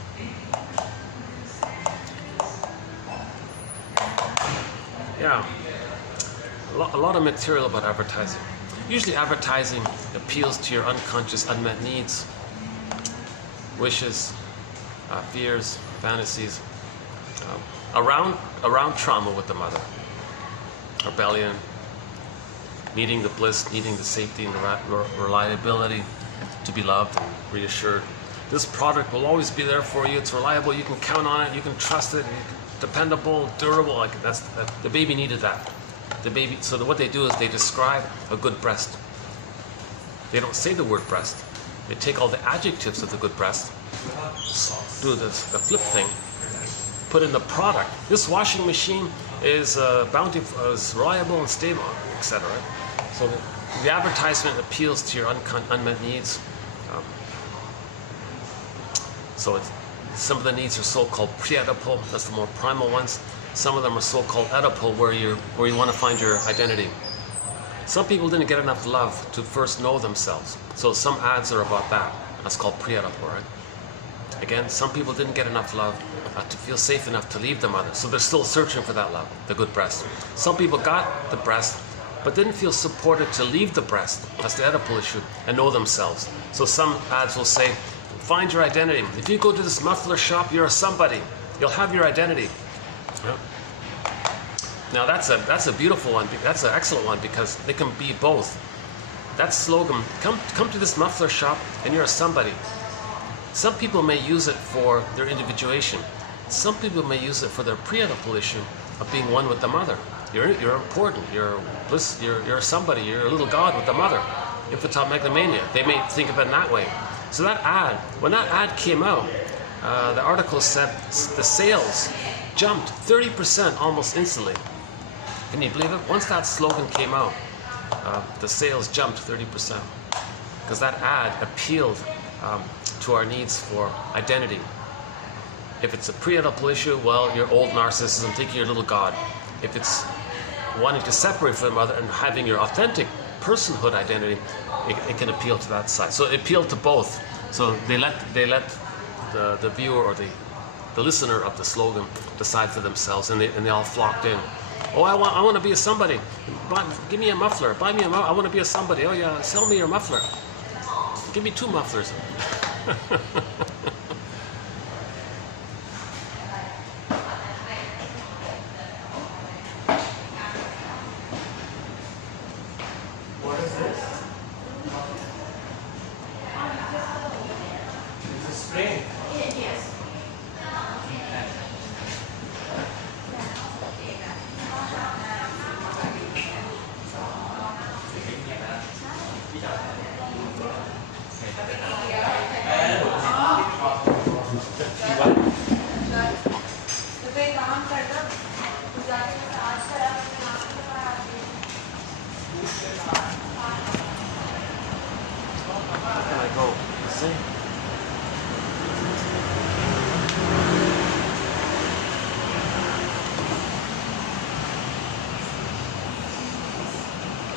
Yeah, a lot of material about advertising. Usually advertising appeals to your unconscious unmet needs, wishes, fears, fantasies, around trauma with the mother, rebellion, needing the bliss, needing the safety and the reliability, to be loved and reassured. This product will always be there for you. It's reliable. You can count on it. You can trust it. Dependable, durable. Like the baby needed that. The baby. So what they do is they describe a good breast. They don't say the word breast. They take all the adjectives of the good breast, do the flip thing, put in the product. This washing machine is bountiful, is reliable and stable, etc. So the advertisement appeals to your unmet needs. So some of the needs are so-called pre-Oedipal, that's the more primal ones. Some of them are so-called Oedipal, where you want to find your identity. Some people didn't get enough love to first know themselves. So some ads are about that. That's called pre-Oedipal, right? Again, some people didn't get enough love to feel safe enough to leave the mother. So they're still searching for that love, the good breast. Some people got the breast, but didn't feel supported to leave the breast. That's the Oedipal issue, and know themselves. So some ads will say, find your identity. If you go to this muffler shop, you're a somebody. You'll have your identity. Yeah. Now that's a beautiful one. That's an excellent one because they can be both. That slogan, come to this muffler shop and you're a somebody. Some people may use it for their individuation. Some people may use it for their pre-Oedipal issue of being one with the mother. You're important. You're a somebody. You're a little god with the mother. Infantile megalomania. They may think of it in that way. So that ad, when that ad came out, the article said the sales jumped 30% almost instantly. Can you believe it? Once that slogan came out, the sales jumped 30% because that ad appealed to our needs for identity. If it's a pre-Oedipal issue, well, you're old narcissism, thinking you're a little god. If it's wanting to separate from the mother and having your authentic personhood identity, it can appeal to that side. So it appealed to both. So they let the viewer or the listener of the slogan decide for themselves, and they all flocked in. Oh, I want to be a somebody. Give me a muffler. Buy me a muffler. I want to be a somebody. Oh yeah, sell me your muffler. Give me 2 mufflers. What is this? It's a spray. Yes.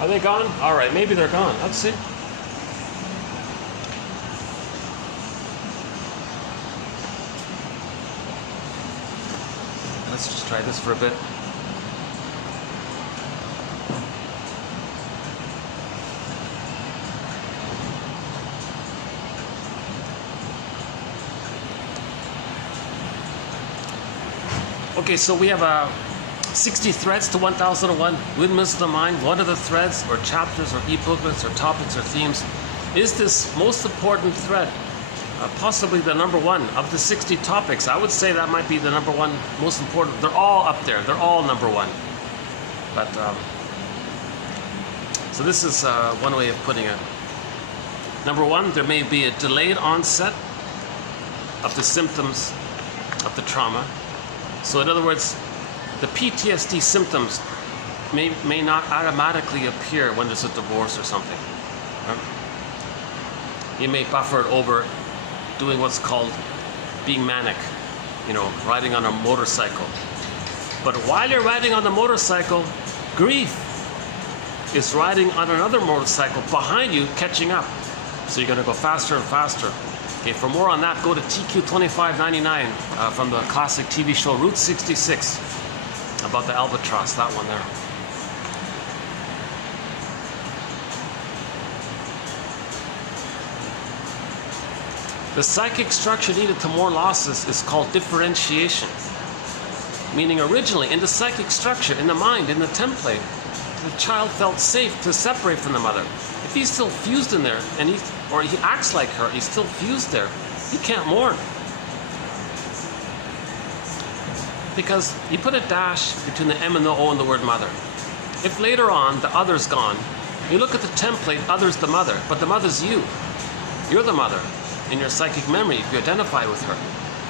Are they gone? All right, maybe they're gone. Let's see. Let's just try this for a bit. Okay, so we have 60 threads to 1001 Windmills of the Mind. What are the threads or chapters or e-booklets or topics or themes? Is this most important thread? Possibly the number one of the 60 topics. I would say that might be the number one most important. They're all up there. They're all number one. But so this is one way of putting it. Number one, there may be a delayed onset of the symptoms of the trauma. So in other words, the PTSD symptoms may not automatically appear when there's a divorce or something. Right? You may buffer it over doing what's called being manic, riding on a motorcycle. But while you're riding on the motorcycle, grief is riding on another motorcycle behind you, catching up. So you're going to go faster and faster. Okay, for more on that, go to TQ2599 from the classic TV show Route 66 about the albatross, that one there. The psychic structure needed to mourn losses is called differentiation. Meaning originally, in the psychic structure, in the mind, in the template, the child felt safe to separate from the mother. If he's still fused in there, and he acts like her, he's still fused there, he can't mourn. Because you put a dash between the M and the O in the word mother. If later on the other's gone, you look at the template, other's the mother, but the mother's you. You're the mother in your psychic memory if you identify with her.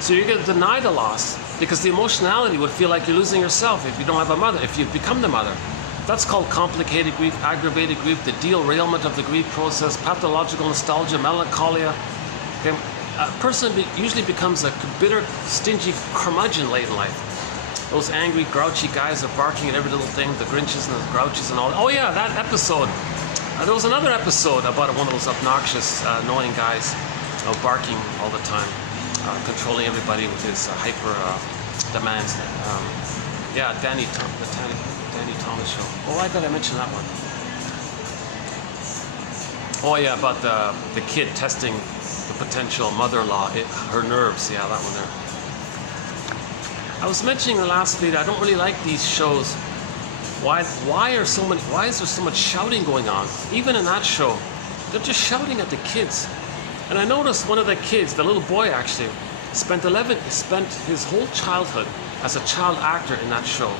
So you're going to deny the loss because the emotionality would feel like you're losing yourself if you don't have a mother, if you become the mother. That's called complicated grief, aggravated grief, the derailment of the grief process, pathological nostalgia, melancholia. Okay? A person usually becomes a bitter, stingy curmudgeon late in life. Those angry, grouchy guys are barking at every little thing, the Grinches and the Grouches and all. Oh yeah, that episode. There was another episode about one of those obnoxious, annoying guys barking all the time, controlling everybody with his hyper demands. Yeah, the Danny Thomas show. Oh, why did I mention that one? Oh yeah, about the kid testing the potential mother-in-law, her nerves. Yeah, that one there. I was mentioning in the last video, I don't really like these shows. Why is there so much shouting going on? Even in that show, they're just shouting at the kids. And I noticed one of the kids, the little boy actually, spent his whole childhood as a child actor in that show.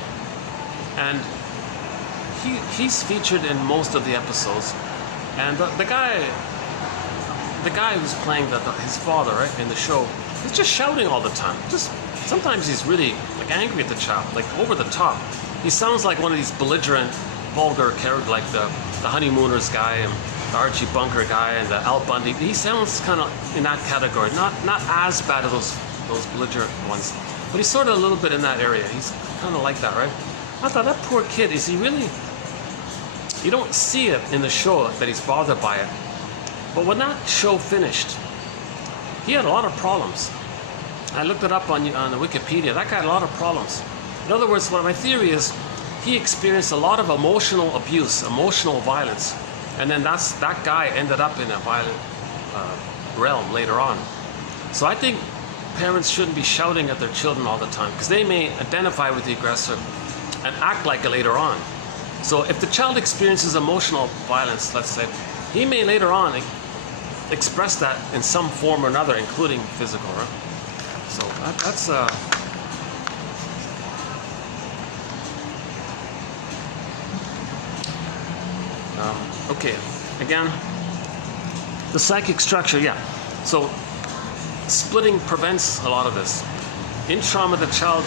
And he's featured in most of the episodes. And the guy who's playing his father, right, in the show, he's just shouting all the time. Sometimes he's really angry at the child, over the top. He sounds like one of these belligerent, vulgar characters, like the Honeymooners guy and the Archie Bunker guy and the Al Bundy. He sounds kind of in that category, not as bad as those belligerent ones, but he's sort of a little bit in that area. He's kind of like that, right? I thought, that poor kid, is he really? You don't see it in the show that he's bothered by it, but when that show finished, he had a lot of problems. I looked it up on the Wikipedia. That guy had a lot of problems. In other words, what my theory is, he experienced a lot of emotional abuse, emotional violence, and then that guy ended up in a violent realm later on. So I think parents shouldn't be shouting at their children all the time, because they may identify with the aggressor and act like it later on. So if the child experiences emotional violence, let's say, he may later on express that in some form or another, including physical, right? So that's okay. Again, the psychic structure, yeah. So splitting prevents a lot of this. In trauma, the child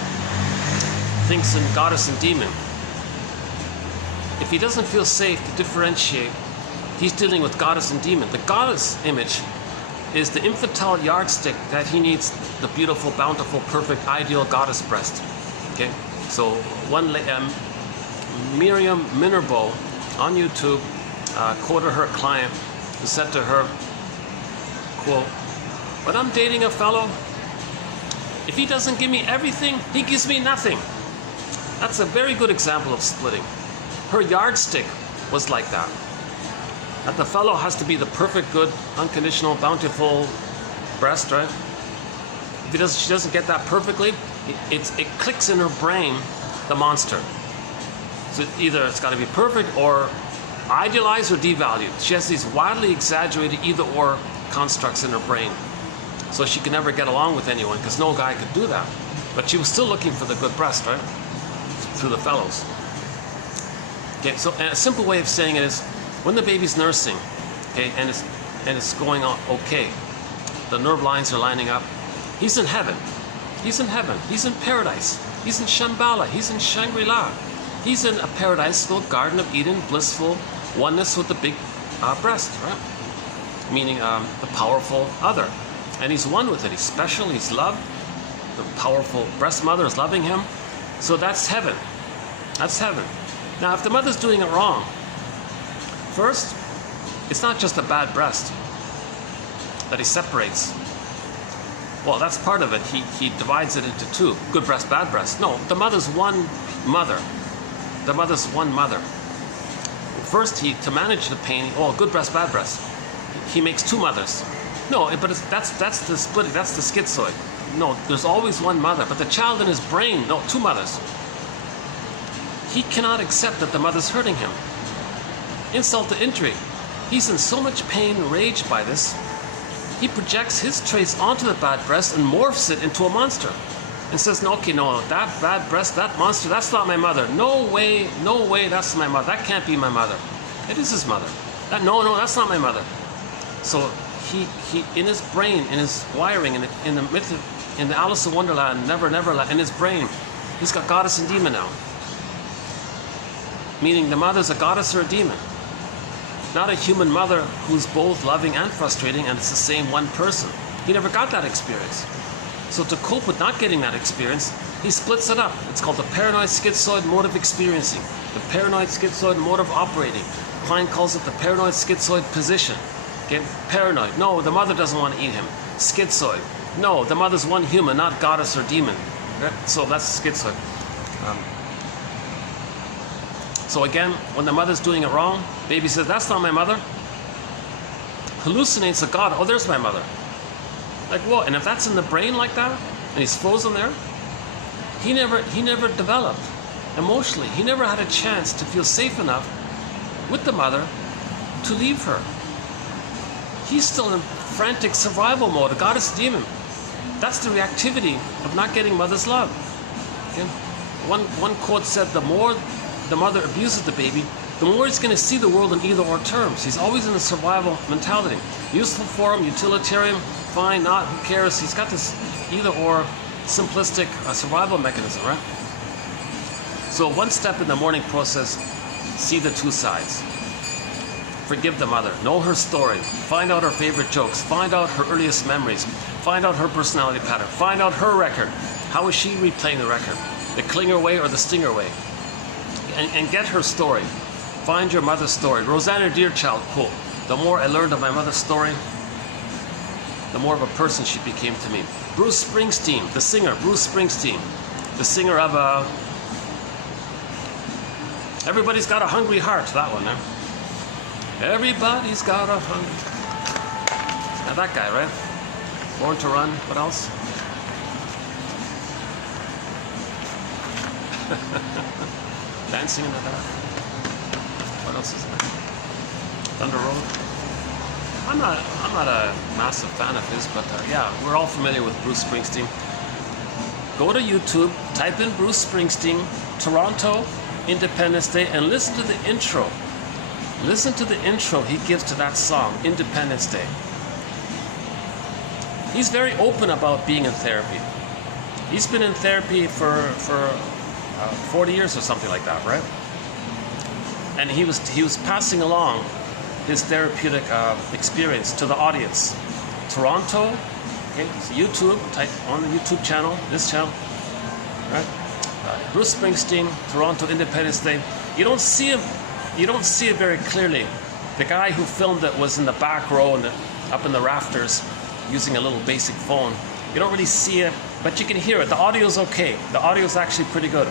thinks in goddess and demon. If he doesn't feel safe to differentiate, he's dealing with goddess and demon. The goddess image is the infantile yardstick that he needs, the beautiful, bountiful, perfect, ideal goddess breast. Okay, so Miriam Minerbo on YouTube quoted her client who said to her, quote, "When I'm dating a fellow, if he doesn't give me everything, he gives me nothing." That's a very good example of splitting. Her yardstick was like that. That the fellow has to be the perfect, good, unconditional, bountiful breast, right? If she doesn't get that perfectly, it clicks in her brain, the monster. So either it's got to be perfect or idealized or devalued. She has these wildly exaggerated either-or constructs in her brain. So she can never get along with anyone because no guy could do that. But she was still looking for the good breast, right? Through the fellows. Okay, so a simple way of saying it is, when the baby's nursing, okay, and it's going on okay, the nerve lines are lining up, he's in heaven. He's in heaven. He's in paradise. He's in Shambhala. He's in Shangri-La. He's in a paradisal Garden of Eden, blissful oneness with the big breast, right? Meaning the powerful other. And he's one with it. He's special. He's loved. The powerful breast mother is loving him. So that's heaven. That's heaven. Now, if the mother's doing it wrong, first, it's not just a bad breast that he separates. Well, that's part of it. He divides it into two. Good breast, bad breast. No, the mother's one mother. The mother's one mother. First, to manage the pain, good breast, bad breast, he makes two mothers. No, but that's the splitting, that's the schizoid. No, there's always one mother, but the child in his brain, no, two mothers. He cannot accept that the mother's hurting him. Insult to injury. He's in so much pain and rage by this, he projects his traits onto the bad breast and morphs it into a monster. And says, no, okay, no, that bad breast, that monster, that's not my mother. No way, that's my mother. That can't be my mother. It is his mother. No, that's not my mother. So he in his brain, in his wiring, in the myth, in the Alice in Wonderland, Neverland, in his brain, he's got goddess and demon now. Meaning the mother's a goddess or a demon. Not a human mother who's both loving and frustrating, and it's the same one person. He never got that experience. So to cope with not getting that experience, he splits it up. It's called the paranoid schizoid mode of experiencing, the paranoid schizoid mode of operating. Klein calls it the paranoid schizoid position. Okay? Paranoid. No, the mother doesn't want to eat him. Schizoid. No, the mother's one human, not goddess or demon. Okay? So that's schizoid. So again, when the mother's doing it wrong, baby says, that's not my mother. Hallucinates a god. Oh, there's my mother. Like, whoa, and if that's in the brain like that, and he's frozen there, he never developed emotionally. He never had a chance to feel safe enough with the mother to leave her. He's still in frantic survival mode, a goddess demon. That's the reactivity of not getting mother's love. Okay? One quote said, the more the mother abuses the baby, the more he's going to see the world in either-or terms. He's always in a survival mentality. Useful for him, utilitarian, fine, not, who cares? He's got this either-or simplistic survival mechanism, right? So one step in the mourning process, see the two sides. Forgive the mother, know her story, find out her favorite jokes, find out her earliest memories, find out her personality pattern, find out her record. How is she replaying the record? The clinger way or the stinger way? And get her story. Find your mother's story. Rosanna Deerchild quote, the more I learned of my mother's story, the more of a person she became to me. Bruce Springsteen, the singer, Bruce Springsteen, the singer of Everybody's Got a Hungry Heart, that one, eh? Everybody's got a hungry. Now that guy, right? Born to Run, what else? Dancing in the Dark. What else is there? Thunder Road. I'm not a massive fan of his, but yeah, we're all familiar with Bruce Springsteen. Go to YouTube, type in Bruce Springsteen, Toronto, Independence Day, and listen to the intro. Listen to the intro he gives to that song, Independence Day. He's very open about being in therapy. He's been in therapy for 40 years or something like that, right? And he was passing along his therapeutic experience to the audience. Toronto, okay, so YouTube, type on the YouTube channel, this channel, right? Bruce Springsteen, Toronto, Independence Day. You don't see him you don't see it very clearly. The guy who filmed it was in the back row and up in the rafters using a little basic phone. You don't really see it, but you can hear it. The audio's okay. The audio's actually pretty good.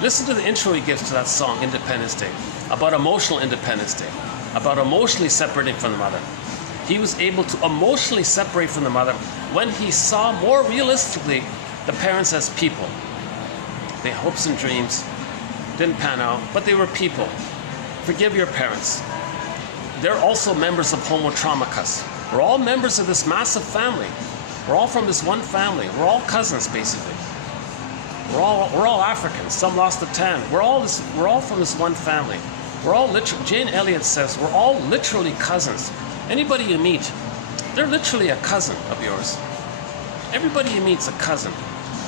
Listen to the intro he gives to that song, Independence Day, about emotional Independence Day, about emotionally separating from the mother. He was able to emotionally separate from the mother when he saw more realistically the parents as people. They had hopes and dreams, didn't pan out, but they were people. Forgive your parents. They're also members of Homo Traumacus. We're all members of this massive family. We're all from this one family. We're all cousins, basically. We're all Africans. Some lost a tan. We're all from this one family. We're all literally. Jane Elliott says we're all literally cousins. Anybody you meet, they're literally a cousin of yours. Everybody you meet's a cousin.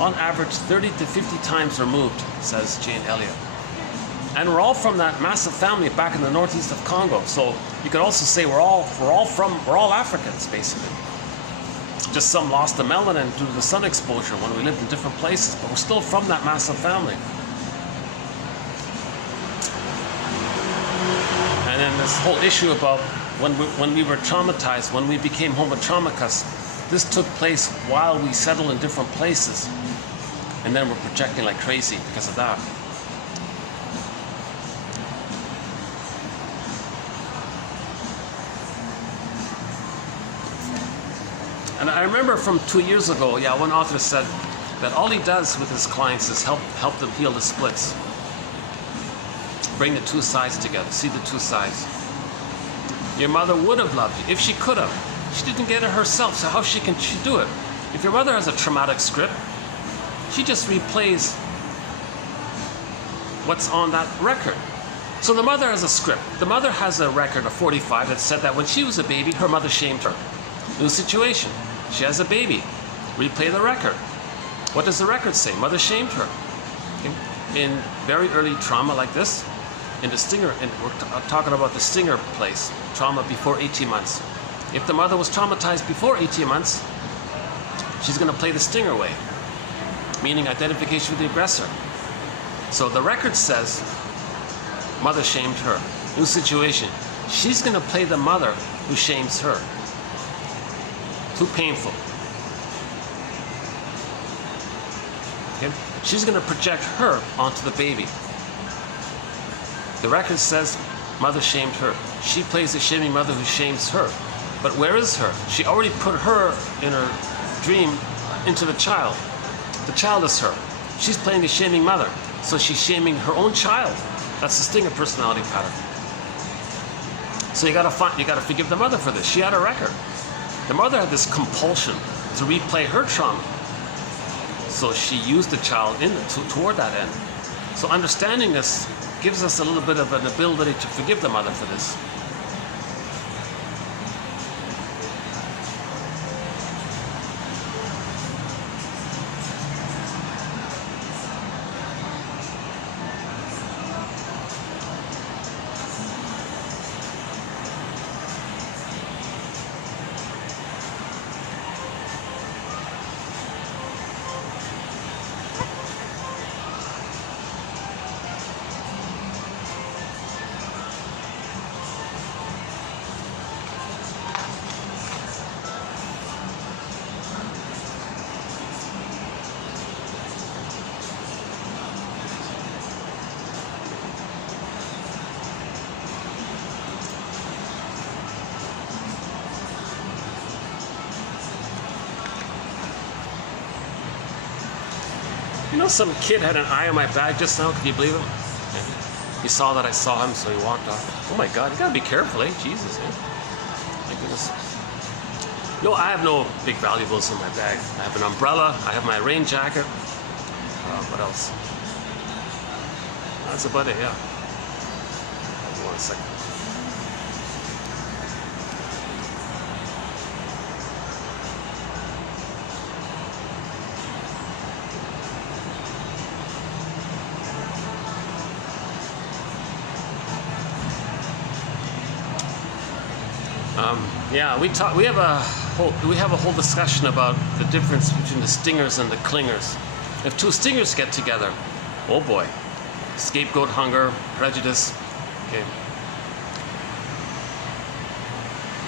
On average, 30 to 50 times removed, says Jane Elliott. And we're all from that massive family back in the northeast of Congo. So you could also say we're all Africans, basically. Just some lost the melanin due to the sun exposure when we lived in different places, but we're still from that massive family. And then this whole issue about when we were traumatized, when we became Homo Traumacus, this took place while we settled in different places. And then we're projecting like crazy because of that. And I remember from 2 years ago, one author said that all he does with his clients is help them heal the splits. Bring the two sides together, see the two sides. Your mother would have loved you if she could have. She didn't get it herself, so how can she do it? If your mother has a traumatic script, she just replays what's on that record. So the mother has a script. The mother has a record of 45 that said that when she was a baby, her mother shamed her. New situation. She has a baby. Replay the record. What does the record say? Mother shamed her. In very early trauma like this, in the stinger, and we're talking about the stinger place, trauma before 18 months. If the mother was traumatized before 18 months, she's going to play the stinger way, meaning identification with the aggressor. So the record says mother shamed her. New situation. She's going to play the mother who shames her. Too painful. Okay? She's going to project her onto the baby. The record says mother shamed her. She plays the shaming mother who shames her. But where is her? She already put her in her dream into the child. The child is her. She's playing the shaming mother. So she's shaming her own child. That's the stinger personality pattern. So you gotta forgive the mother for this. She had a record. The mother had this compulsion to replay her trauma. So she used the child toward that end. So understanding this gives us a little bit of an ability to forgive the mother for this. You know, some kid had an eye on my bag just now. Can you believe it? He saw that I saw him, so he walked off. Oh my God, you gotta be careful, eh? Jesus, eh? My goodness. No, I have no big valuables in my bag. I have an umbrella. I have my rain jacket. What else? That's about it, yeah. Hold on a second. Yeah, we have a whole discussion about the difference between the stingers and the clingers. If two stingers get together, oh boy, scapegoat hunger, prejudice, Okay.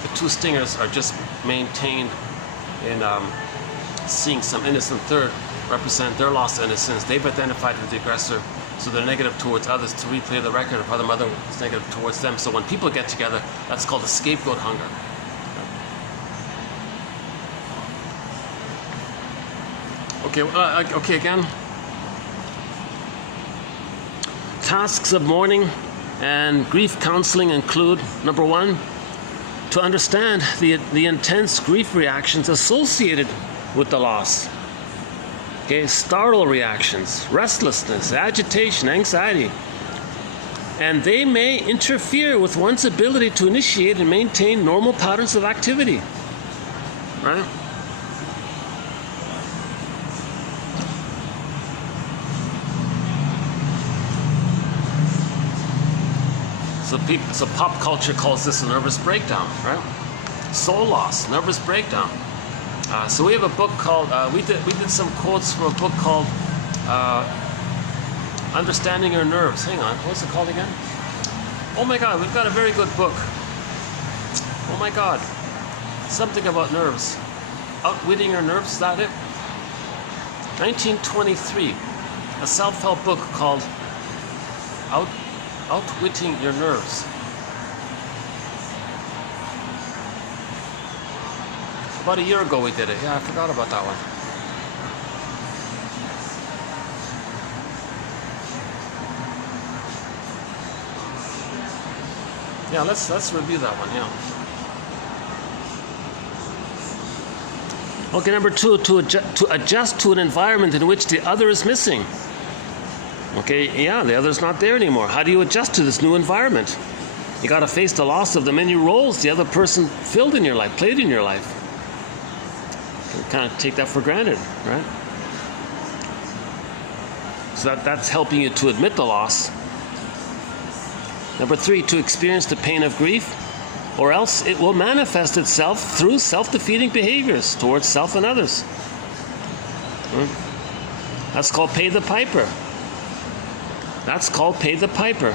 The two stingers are just maintained in seeing some innocent third represent their lost innocence. They've identified with the aggressor, so they're negative towards others to replay the record of how the mother was negative towards them. So when people get together, that's called the scapegoat hunger. Okay, okay, again. Tasks of mourning and grief counseling include, number one, to understand the intense grief reactions associated with the loss. Okay, startle reactions, restlessness, agitation, anxiety. And they may interfere with one's ability to initiate and maintain normal patterns of activity. Right? So pop culture calls this a nervous breakdown, right? Soul loss, nervous breakdown. So we have a book called, we did some quotes from a book called Understanding Your Nerves. Hang on, what's it called again? Oh my God, we've got a very good book. Oh my God, something about nerves. Outwitting Your Nerves, is that it? 1923, a self-help book called Outwitting Your Nerves. About a year ago we did it. Yeah, I forgot about that one. Yeah, let's review that one, yeah. Okay, number two, to adjust to an environment in which the other is missing. Okay, yeah, the other's not there anymore. How do you adjust to this new environment? You got to face the loss of the many roles the other person filled in your life, played in your life. You kind of take that for granted, right? So that's helping you to admit the loss. Number three, to experience the pain of grief, or else it will manifest itself through self-defeating behaviors towards self and others. That's called pay the piper. That's called pay the piper.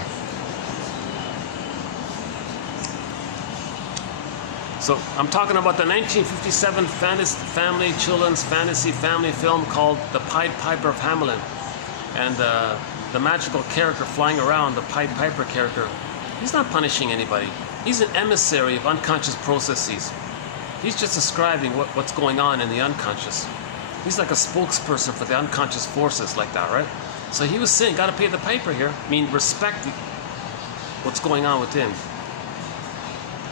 So I'm talking about the 1957 children's fantasy family film called The Pied Piper of Hamelin. And the magical character flying around, the Pied Piper character, he's not punishing anybody. He's an emissary of unconscious processes. He's just describing what's going on in the unconscious. He's like a spokesperson for the unconscious forces like that, right? So he was saying, got to pay the piper here. I mean, respect what's going on within.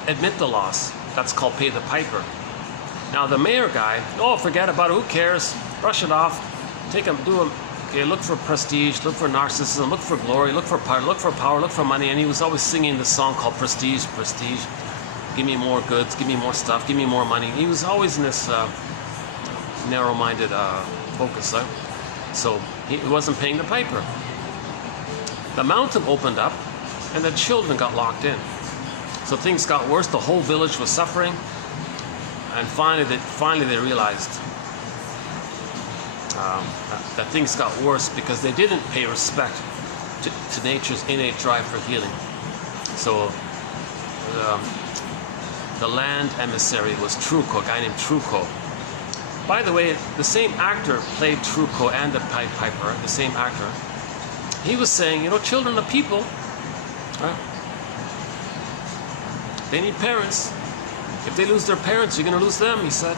Admit the loss. That's called pay the piper. Now the mayor guy, oh, forget about it. Who cares? Brush it off. Take him, do him. Okay, look for prestige, look for narcissism, look for glory, look for power, look for money. And he was always singing this song called Prestige, Prestige. Give me more goods, give me more stuff, give me more money. He was always in this narrow-minded focus. So he wasn't paying the piper. The mountain opened up and the children got locked in. So things got worse. The whole village was suffering. And finally they realized that things got worse because they didn't pay respect to nature's innate drive for healing. So the land emissary was Truco, a guy named Truco. By the way, the same actor played Truco and the Pied Piper, the same actor. He was saying, you know, children are people, right? They need parents. If they lose their parents, you're going to lose them, he said.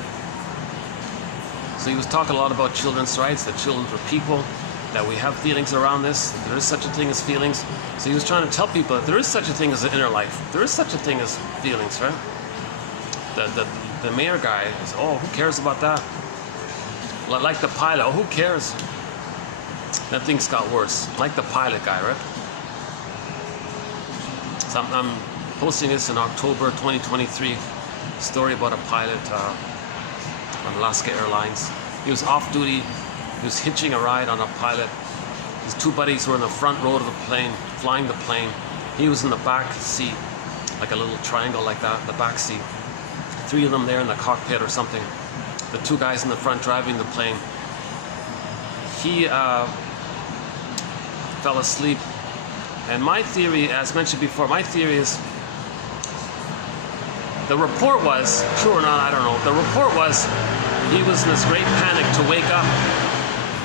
So he was talking a lot about children's rights, that children are people, that we have feelings around this, that there is such a thing as feelings. So he was trying to tell people that there is such a thing as an inner life. There is such a thing as feelings, right? The mayor guy is, oh, who cares about that? Like the pilot, oh, who cares? Then things got worse. Like the pilot guy, right? So I'm posting this in October 2023. Story about a pilot on Alaska Airlines. He was off duty. He was hitching a ride on a pilot. His two buddies were in the front row of the plane, flying the plane. He was in the back seat, like a little triangle like that, the back seat. Three of them there in the cockpit or something. The two guys in the front driving the plane. He fell asleep And my theory, as mentioned before, my theory is, the report was, true or not, I don't know, the report was he was in this great panic to wake up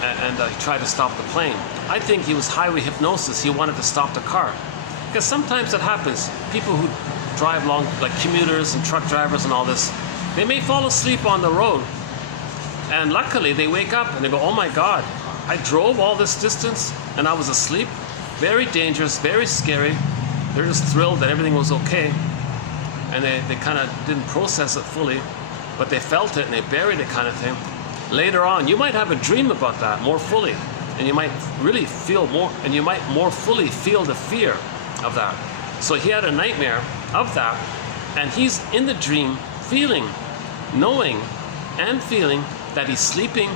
and try to stop the plane. I think he was highway hypnosis. He wanted to stop the car. Because sometimes it happens. People who drive long, like commuters and truck drivers and all this, they may fall asleep on the road. And luckily they wake up and they go, oh my God, I drove all this distance and I was asleep. Very dangerous, very scary. They're just thrilled that everything was okay. And they kind of didn't process it fully, but they felt it and they buried it, kind of thing. Later on, you might have a dream about that more fully, and you might really feel more, and you might more fully feel the fear of that. So he had a nightmare of that, and he's in the dream feeling, knowing and feeling that he's sleeping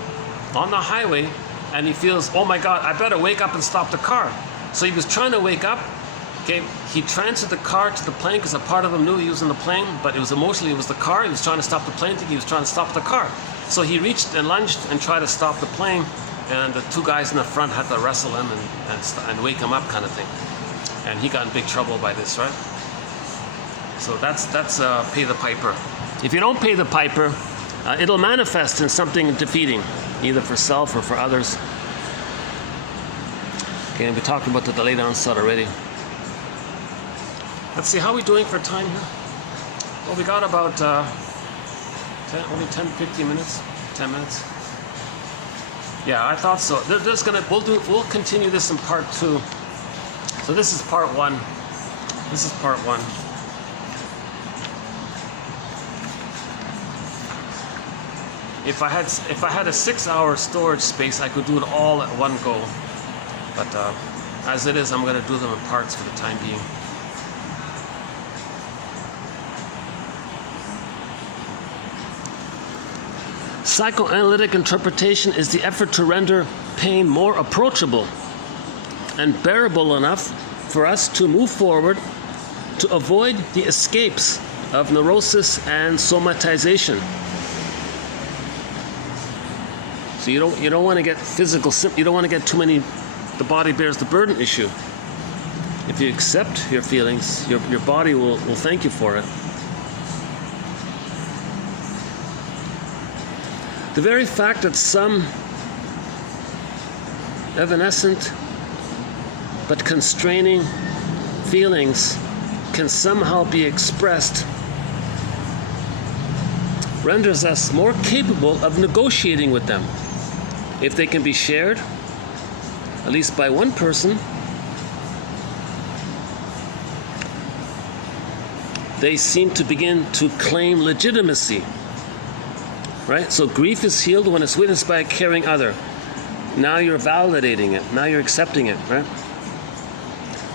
on the highway, and he feels, oh my God, I better wake up and stop the car. So he was trying to wake up. Okay, he transferred the car to the plane because a part of him knew he was in the plane, but it was emotionally, it was the car. He was trying to stop the plane, thinking he was trying to stop the car. So he reached and lunged and tried to stop the plane, and the two guys in the front had to wrestle him and wake him up, kind of thing. And he got in big trouble by this, right? So that's pay the piper. If you don't pay the piper, it'll manifest in something defeating, either for self or for others. Okay, and we talked about the delayed onset already. Let's see, how are we doing for time here? Well, we got about only 10, 15 minutes, 10 minutes. Yeah, I thought so. We'll continue this in part 2. So this is part 1. This is part 1. If I had a 6-hour storage space, I could do it all at one go. But as it is, I'm going to do them in parts for the time being. Psychoanalytic interpretation is the effort to render pain more approachable and bearable enough for us to move forward to avoid the escapes of neurosis and somatization. So you don't want to get physical, you don't want to get too many, the body bears the burden issue. If you accept your feelings, your body will thank you for it. The very fact that some evanescent but constraining feelings can somehow be expressed renders us more capable of negotiating with them. If they can be shared, at least by one person, they seem to begin to claim legitimacy. Right? So grief is healed when it's witnessed by a caring other. Now you're validating it. Now you're accepting it, right?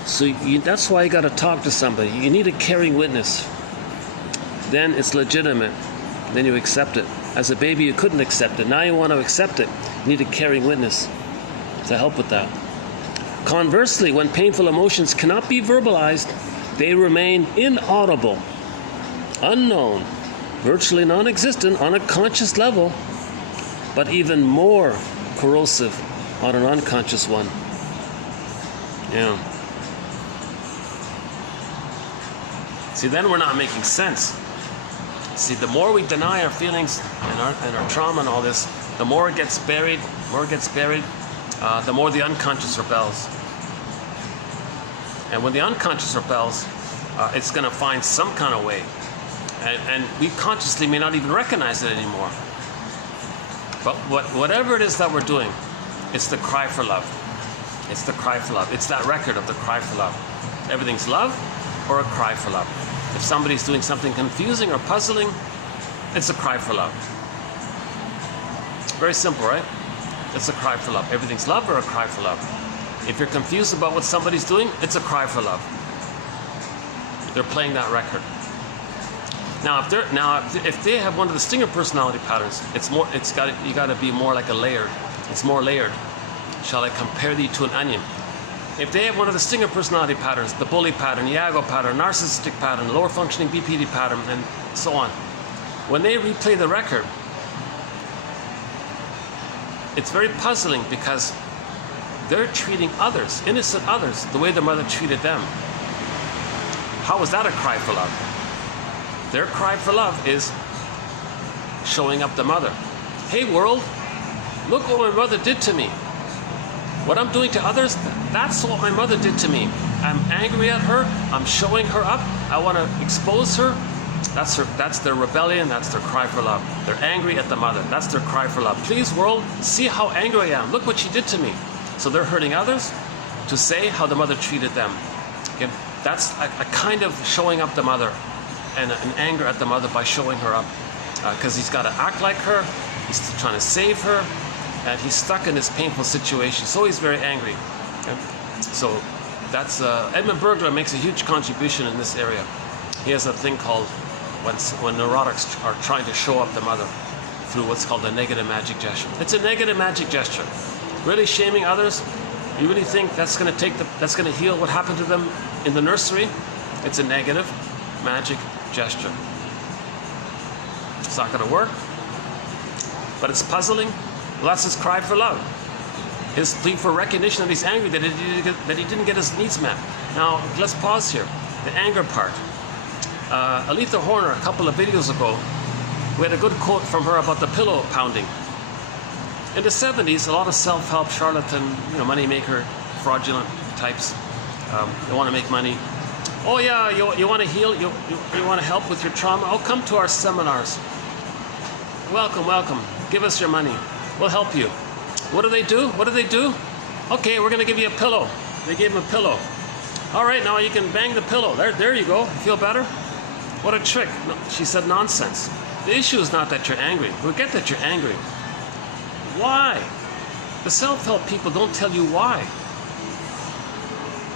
So that's why you got to talk to somebody. You need a caring witness. Then it's legitimate. Then you accept it. As a baby, you couldn't accept it. Now you want to accept it. You need a caring witness to help with that. Conversely, when painful emotions cannot be verbalized, they remain inaudible, unknown, virtually non-existent on a conscious level, but even more corrosive on an unconscious one. Yeah. See, then we're not making sense. See, the more we deny our feelings and our trauma and all this, the more it gets buried, the more the unconscious rebels. And when the unconscious rebels, it's going to find some kind of way. And we consciously may not even recognize it anymore. But whatever it is that we're doing, it's the cry for love. It's the cry for love. It's that record of the cry for love. Everything's love or a cry for love. If somebody's doing something confusing or puzzling, it's a cry for love. Very simple, right? It's a cry for love. Everything's love or a cry for love. If you're confused about what somebody's doing, it's a cry for love. They're playing that record. Now, if they have one of the stinger personality patterns, you got to be more like a layer. It's more layered. Shall I compare thee to an onion? If they have one of the stinger personality patterns, the bully pattern, Iago pattern, narcissistic pattern, lower functioning BPD pattern, and so on, when they replay the record, it's very puzzling because they're treating others, innocent others, the way their mother treated them. How is that a cry for love? Their cry for love is showing up the mother. Hey world, look what my mother did to me. What I'm doing to others, that's what my mother did to me. I'm angry at her, I'm showing her up, I want to expose her. That's their rebellion, that's their cry for love. They're angry at the mother, that's their cry for love. Please world, see how angry I am, look what she did to me. So they're hurting others to say how the mother treated them. Okay? That's a kind of showing up the mother and an anger at the mother by showing her up. Because he's got to act like her, he's trying to save her, and he's stuck in this painful situation, so he's very angry. Okay? So that's Edmund Burglar makes a huge contribution in this area. He has a thing called when neurotics are trying to show up the mother through what's called a negative magic gesture. It's a negative magic gesture. Really shaming others. You really think that's going to heal what happened to them in the nursery? It's a negative magic gesture. It's not going to work, but it's puzzling. Well, that's his cry for love. His plea for recognition that he's angry that he didn't get his needs met. Now, let's pause here. The anger part. Aletha Horner, a couple of videos ago, we had a good quote from her about the pillow pounding. In the 70s, a lot of self-help, charlatan, money-maker, fraudulent types, they want to make money. Oh yeah, you want to heal? You want to help with your trauma? Oh, come to our seminars. Welcome, welcome. Give us your money. We'll help you. What do they do? What do they do? Okay, we're going to give you a pillow. They gave him a pillow. All right, now you can bang the pillow. There you go. You feel better? What a trick. No, she said nonsense. The issue is not that you're angry. We get that you're angry. Why? The self-help people don't tell you why.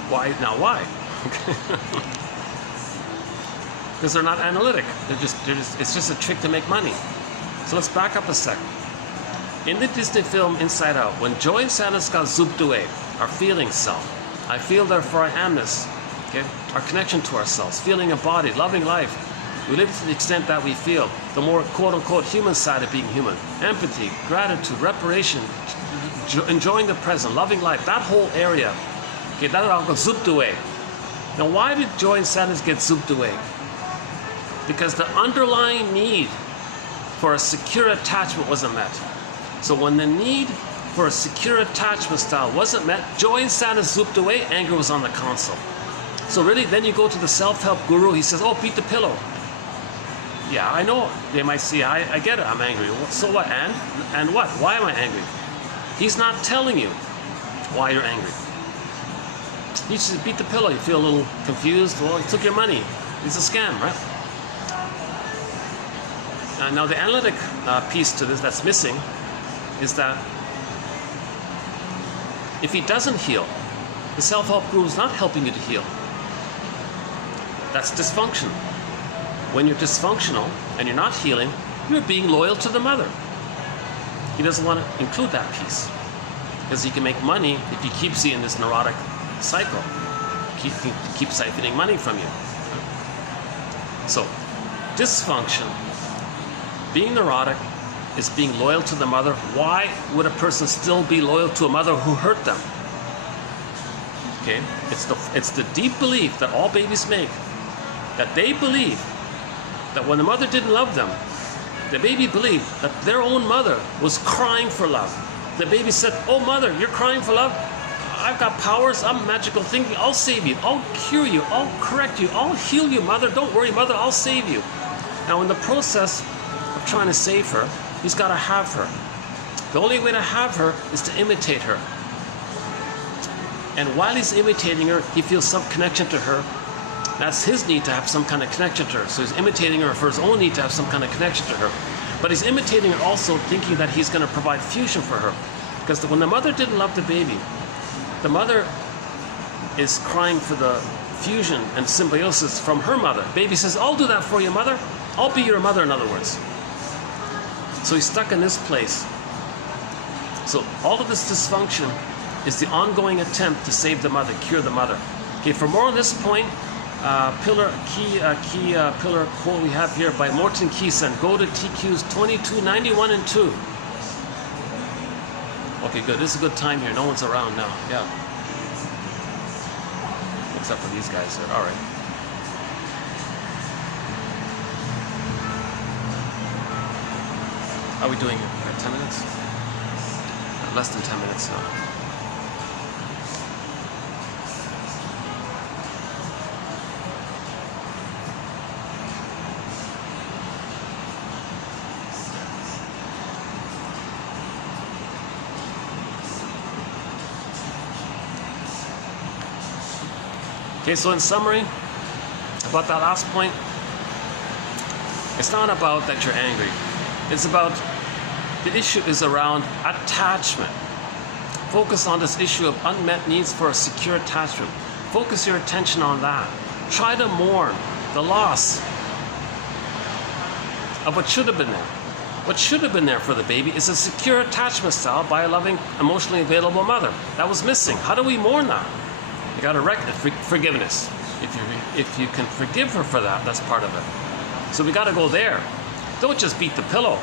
Why? Now why? Because they're not analytic. It's just a trick to make money. So let's back up a second. In the Disney film Inside Out, when Joy and Sadness got zooped away, our feeling self, I feel therefore I amness, okay? Our connection to ourselves, feeling embodied, loving life. We live to the extent that we feel, the more quote-unquote human side of being human. Empathy, gratitude, reparation, enjoying the present, loving life, that whole area, okay, that all got zooped away. Now why did joy and sadness get zooped away? Because the underlying need for a secure attachment wasn't met. So when the need for a secure attachment style wasn't met, joy and sadness zooped away, anger was on the console. So really, then you go to the self-help guru, he says, oh, beat the pillow. Yeah, I know. They might say, I get it, I'm angry. So what, and what? Why am I angry? He's not telling you why you're angry. He says, beat the pillow. You feel a little confused. Well, he took your money. It's a scam, right? Now the analytic piece to this that's missing is that if he doesn't heal, the self-help guru is not helping you to heal. That's dysfunction. When you're dysfunctional and you're not healing, you're being loyal to the mother. He doesn't want to include that piece because he can make money if he keeps you in this neurotic cycle. Keep siphoning money from you. So, dysfunction, being neurotic, is being loyal to the mother. Why would a person still be loyal to a mother who hurt them? Okay, it's the deep belief that all babies make, that they believe that when the mother didn't love them, the baby believed that their own mother was crying for love. The baby said, oh mother, you're crying for love? I've got powers, I'm magical thinking, I'll save you, I'll cure you, I'll correct you, I'll heal you, mother, don't worry, mother, I'll save you. Now in the process of trying to save her, he's got to have her. The only way to have her is to imitate her. And while he's imitating her, he feels some connection to her. That's his need to have some kind of connection to her. So he's imitating her for his own need to have some kind of connection to her. But he's imitating her also thinking that he's going to provide fusion for her. Because when the mother didn't love the baby, the mother is crying for the fusion and symbiosis from her mother. Baby says, I'll do that for you, mother. I'll be your mother, in other words. So he's stuck in this place. So all of this dysfunction is the ongoing attempt to save the mother, cure the mother. Okay, for more on this point, pillar quote we have here by Morton Keysen. Go to TQs 22, 91, and 2. Okay, good. This is a good time here. No one's around now. Yeah. Except for these guys here. All right. How are we doing here? 10 minutes? Less than 10 minutes now. Okay, so in summary, about that last point, it's not about that you're angry. It's about, the issue is around attachment. Focus on this issue of unmet needs for a secure attachment. Focus your attention on that. Try to mourn the loss of what should have been there. What should have been there for the baby is a secure attachment style by a loving, emotionally available mother. That was missing. How do we mourn that? You got to forgiveness. If you can forgive her for that, that's part of it. So we got to go there. Don't just beat the pillow.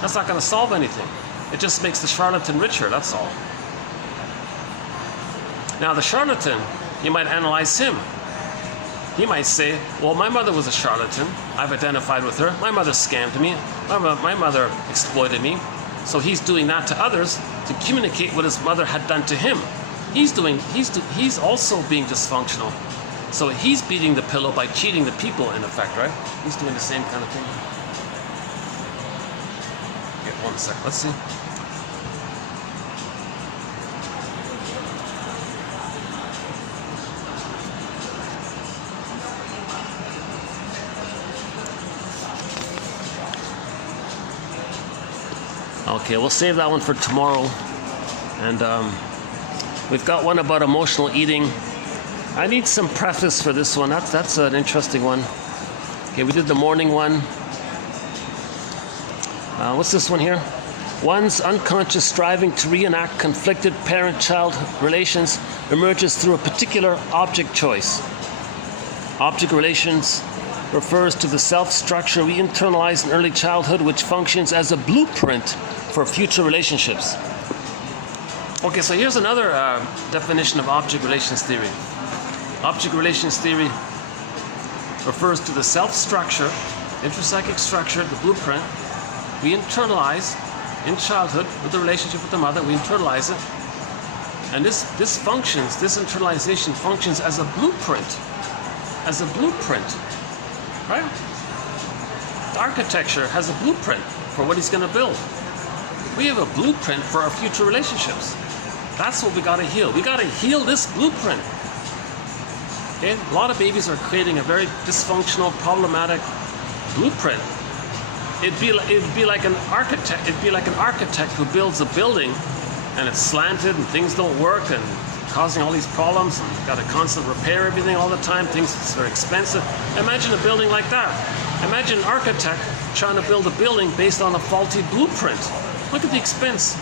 That's not going to solve anything. It just makes the charlatan richer, that's all. Now the charlatan, you might analyze him. He might say, well, my mother was a charlatan. I've identified with her. My mother scammed me. My mother exploited me. So he's doing that to others to communicate what his mother had done to him. He's also being dysfunctional. So he's beating the pillow by cheating the people, in effect, right? He's doing the same kind of thing. Okay, 1 sec. Let's see. Okay, we'll save that one for tomorrow. And we've got one about emotional eating. I need some preface for this one. That's an interesting one. Okay, we did the morning one. What's this one here? One's unconscious striving to reenact conflicted parent-child relations emerges through a particular object choice. Object relations refers to the self-structure we internalize in early childhood, which functions as a blueprint for future relationships. Okay, so here's another definition of object relations theory. Object relations theory refers to the self-structure, intrapsychic structure, the blueprint we internalize in childhood with the relationship with the mother. We internalize it, and this internalization functions as a blueprint, right? The architecture has a blueprint for what he's going to build. We have a blueprint for our future relationships. That's what we got to heal. We got to heal this blueprint. Okay? A lot of babies are creating a very dysfunctional, problematic blueprint. It'd be like an architect. It'd be like an architect who builds a building, and it's slanted, and things don't work, and causing all these problems. And you've got to constantly repair everything all the time. It's very expensive. Imagine a building like that. Imagine an architect trying to build a building based on a faulty blueprint. Look at the expense.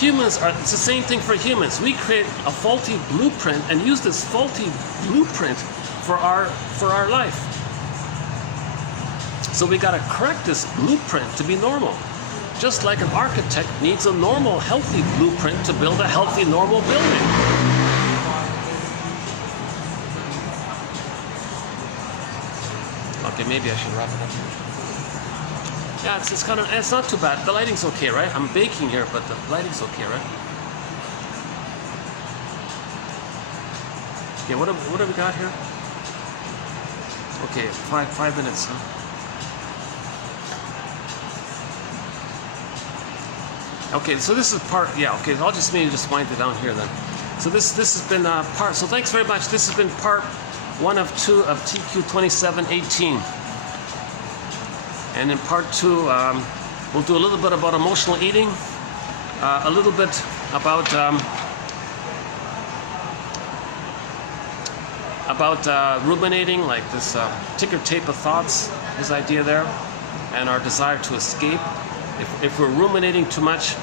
It's the same thing for humans. We create a faulty blueprint and use this faulty blueprint for our life. So we got to correct this blueprint to be normal. Just like an architect needs a normal, healthy blueprint to build a healthy, normal building. Okay, maybe I should wrap it up here. Yeah, it's not too bad. The lighting's okay, right? I'm baking here, but the lighting's okay, right? Okay, what have we got here? Okay, 5 minutes, huh? Okay, so this is part, yeah, okay, I'll just wind it down here then. So this has been part, so thanks very much. This has been part 1 of 2 of TQ 2718. And in part 2, we'll do a little bit about emotional eating, a little bit about ruminating, like this ticker tape of thoughts, his idea there, and our desire to escape. If we're ruminating too much,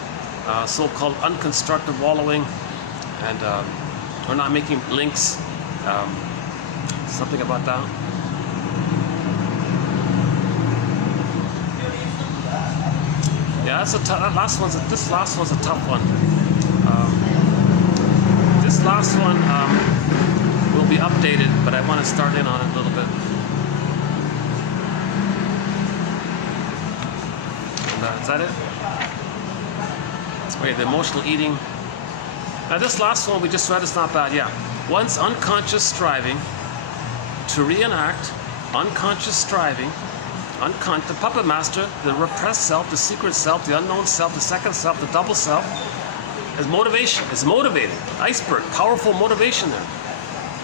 so-called unconstructive wallowing, and we're not making links, something about that. Yeah, this last one's a tough one. This last one will be updated, but I want to start in on it a little bit. And, is that it? Okay, the emotional eating. Now this last one we just read is not bad. Yeah, one's unconscious striving to reenact unconscious striving. The puppet master, the repressed self, the secret self, the unknown self, the second self, the double self, is motivation, is motivated. Iceberg, powerful motivation there.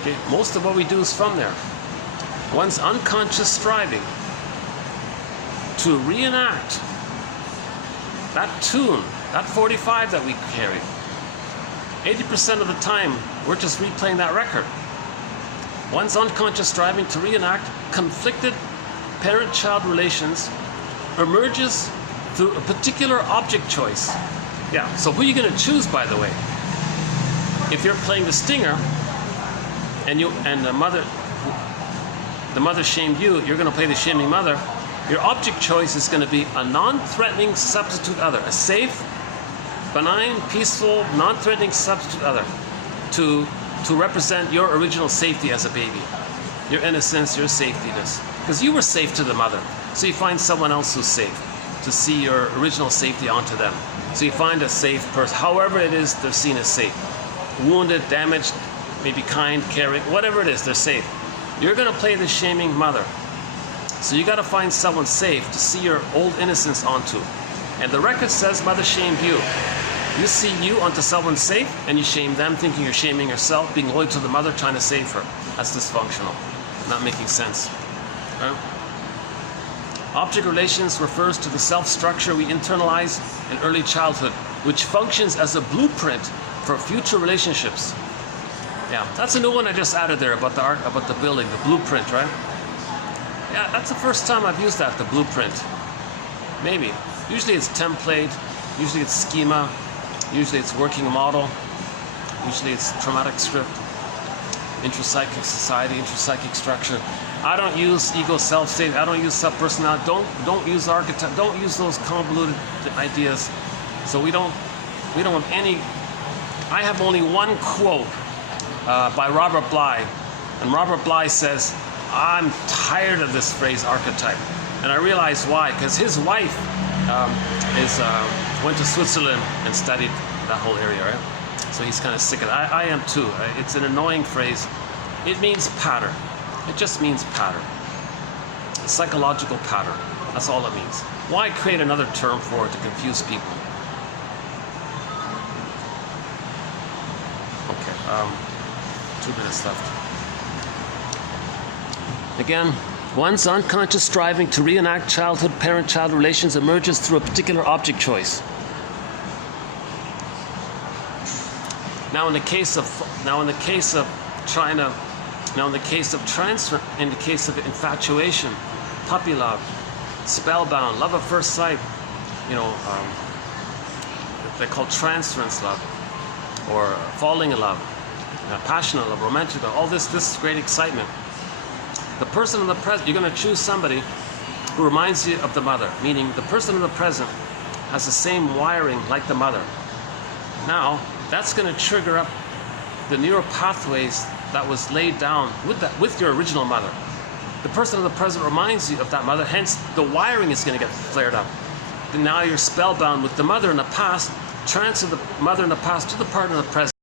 Okay, most of what we do is from there. One's unconscious striving to reenact that tune, that 45 that we carry. 80% of the time, we're just replaying that record. One's unconscious striving to reenact conflicted parent-child relations emerges through a particular object choice. Yeah, so who are you going to choose, by the way? If you're playing the stinger and the mother shamed you, you're going to play the shaming mother. Your object choice is going to be a non-threatening substitute other, a safe, benign, peaceful, non-threatening substitute other to represent your original safety as a baby, your innocence, your safetyness. Because you were safe to the mother, so you find someone else who's safe to see your original safety onto them. So you find a safe person, however it is they're seen as safe. Wounded, damaged, maybe kind, caring, whatever it is, they're safe. You're going to play the shaming mother. So you got to find someone safe to see your old innocence onto. And the record says mother shamed you. You see you onto someone safe, and you shame them, thinking you're shaming yourself, being loyal to the mother, trying to save her. That's dysfunctional, not making sense. Right? Object relations refers to the self-structure we internalize in early childhood, which functions as a blueprint for future relationships. Yeah, that's a new one I just added there about the art, about the building, the blueprint, right? Yeah, that's the first time I've used that, the blueprint. Maybe. Usually it's template, usually it's schema, usually it's working model, usually it's traumatic script, intrapsychic society, intrapsychic structure. I don't use ego self-state, I don't use subpersonality, don't use archetype, don't use those convoluted ideas. So we don't have any. I have only one quote by Robert Bly, and Robert Bly says, I'm tired of this phrase archetype. And I realized why, because his wife went to Switzerland and studied that whole area, right? So he's kind of sick of it. I am too. It's an annoying phrase. It means pattern. It just means pattern. A psychological pattern. That's all it means. Why create another term for it to confuse people? Okay, 2 minutes left. Again, one's unconscious striving to reenact childhood parent-child relations emerges through a particular object choice. Now, in the case of infatuation, puppy love, spellbound, love at first sight, they're called transference love, or falling in love, passionate love, romantic love, all this great excitement. The person in the present, you're going to choose somebody who reminds you of the mother, meaning the person in the present has the same wiring like the mother. Now, that's going to trigger up the neural pathways that was laid down with your original mother. The person in the present reminds you of that mother, hence the wiring is going to get flared up. And now you're spellbound with the mother in the past, transfer the mother in the past to the partner in the present.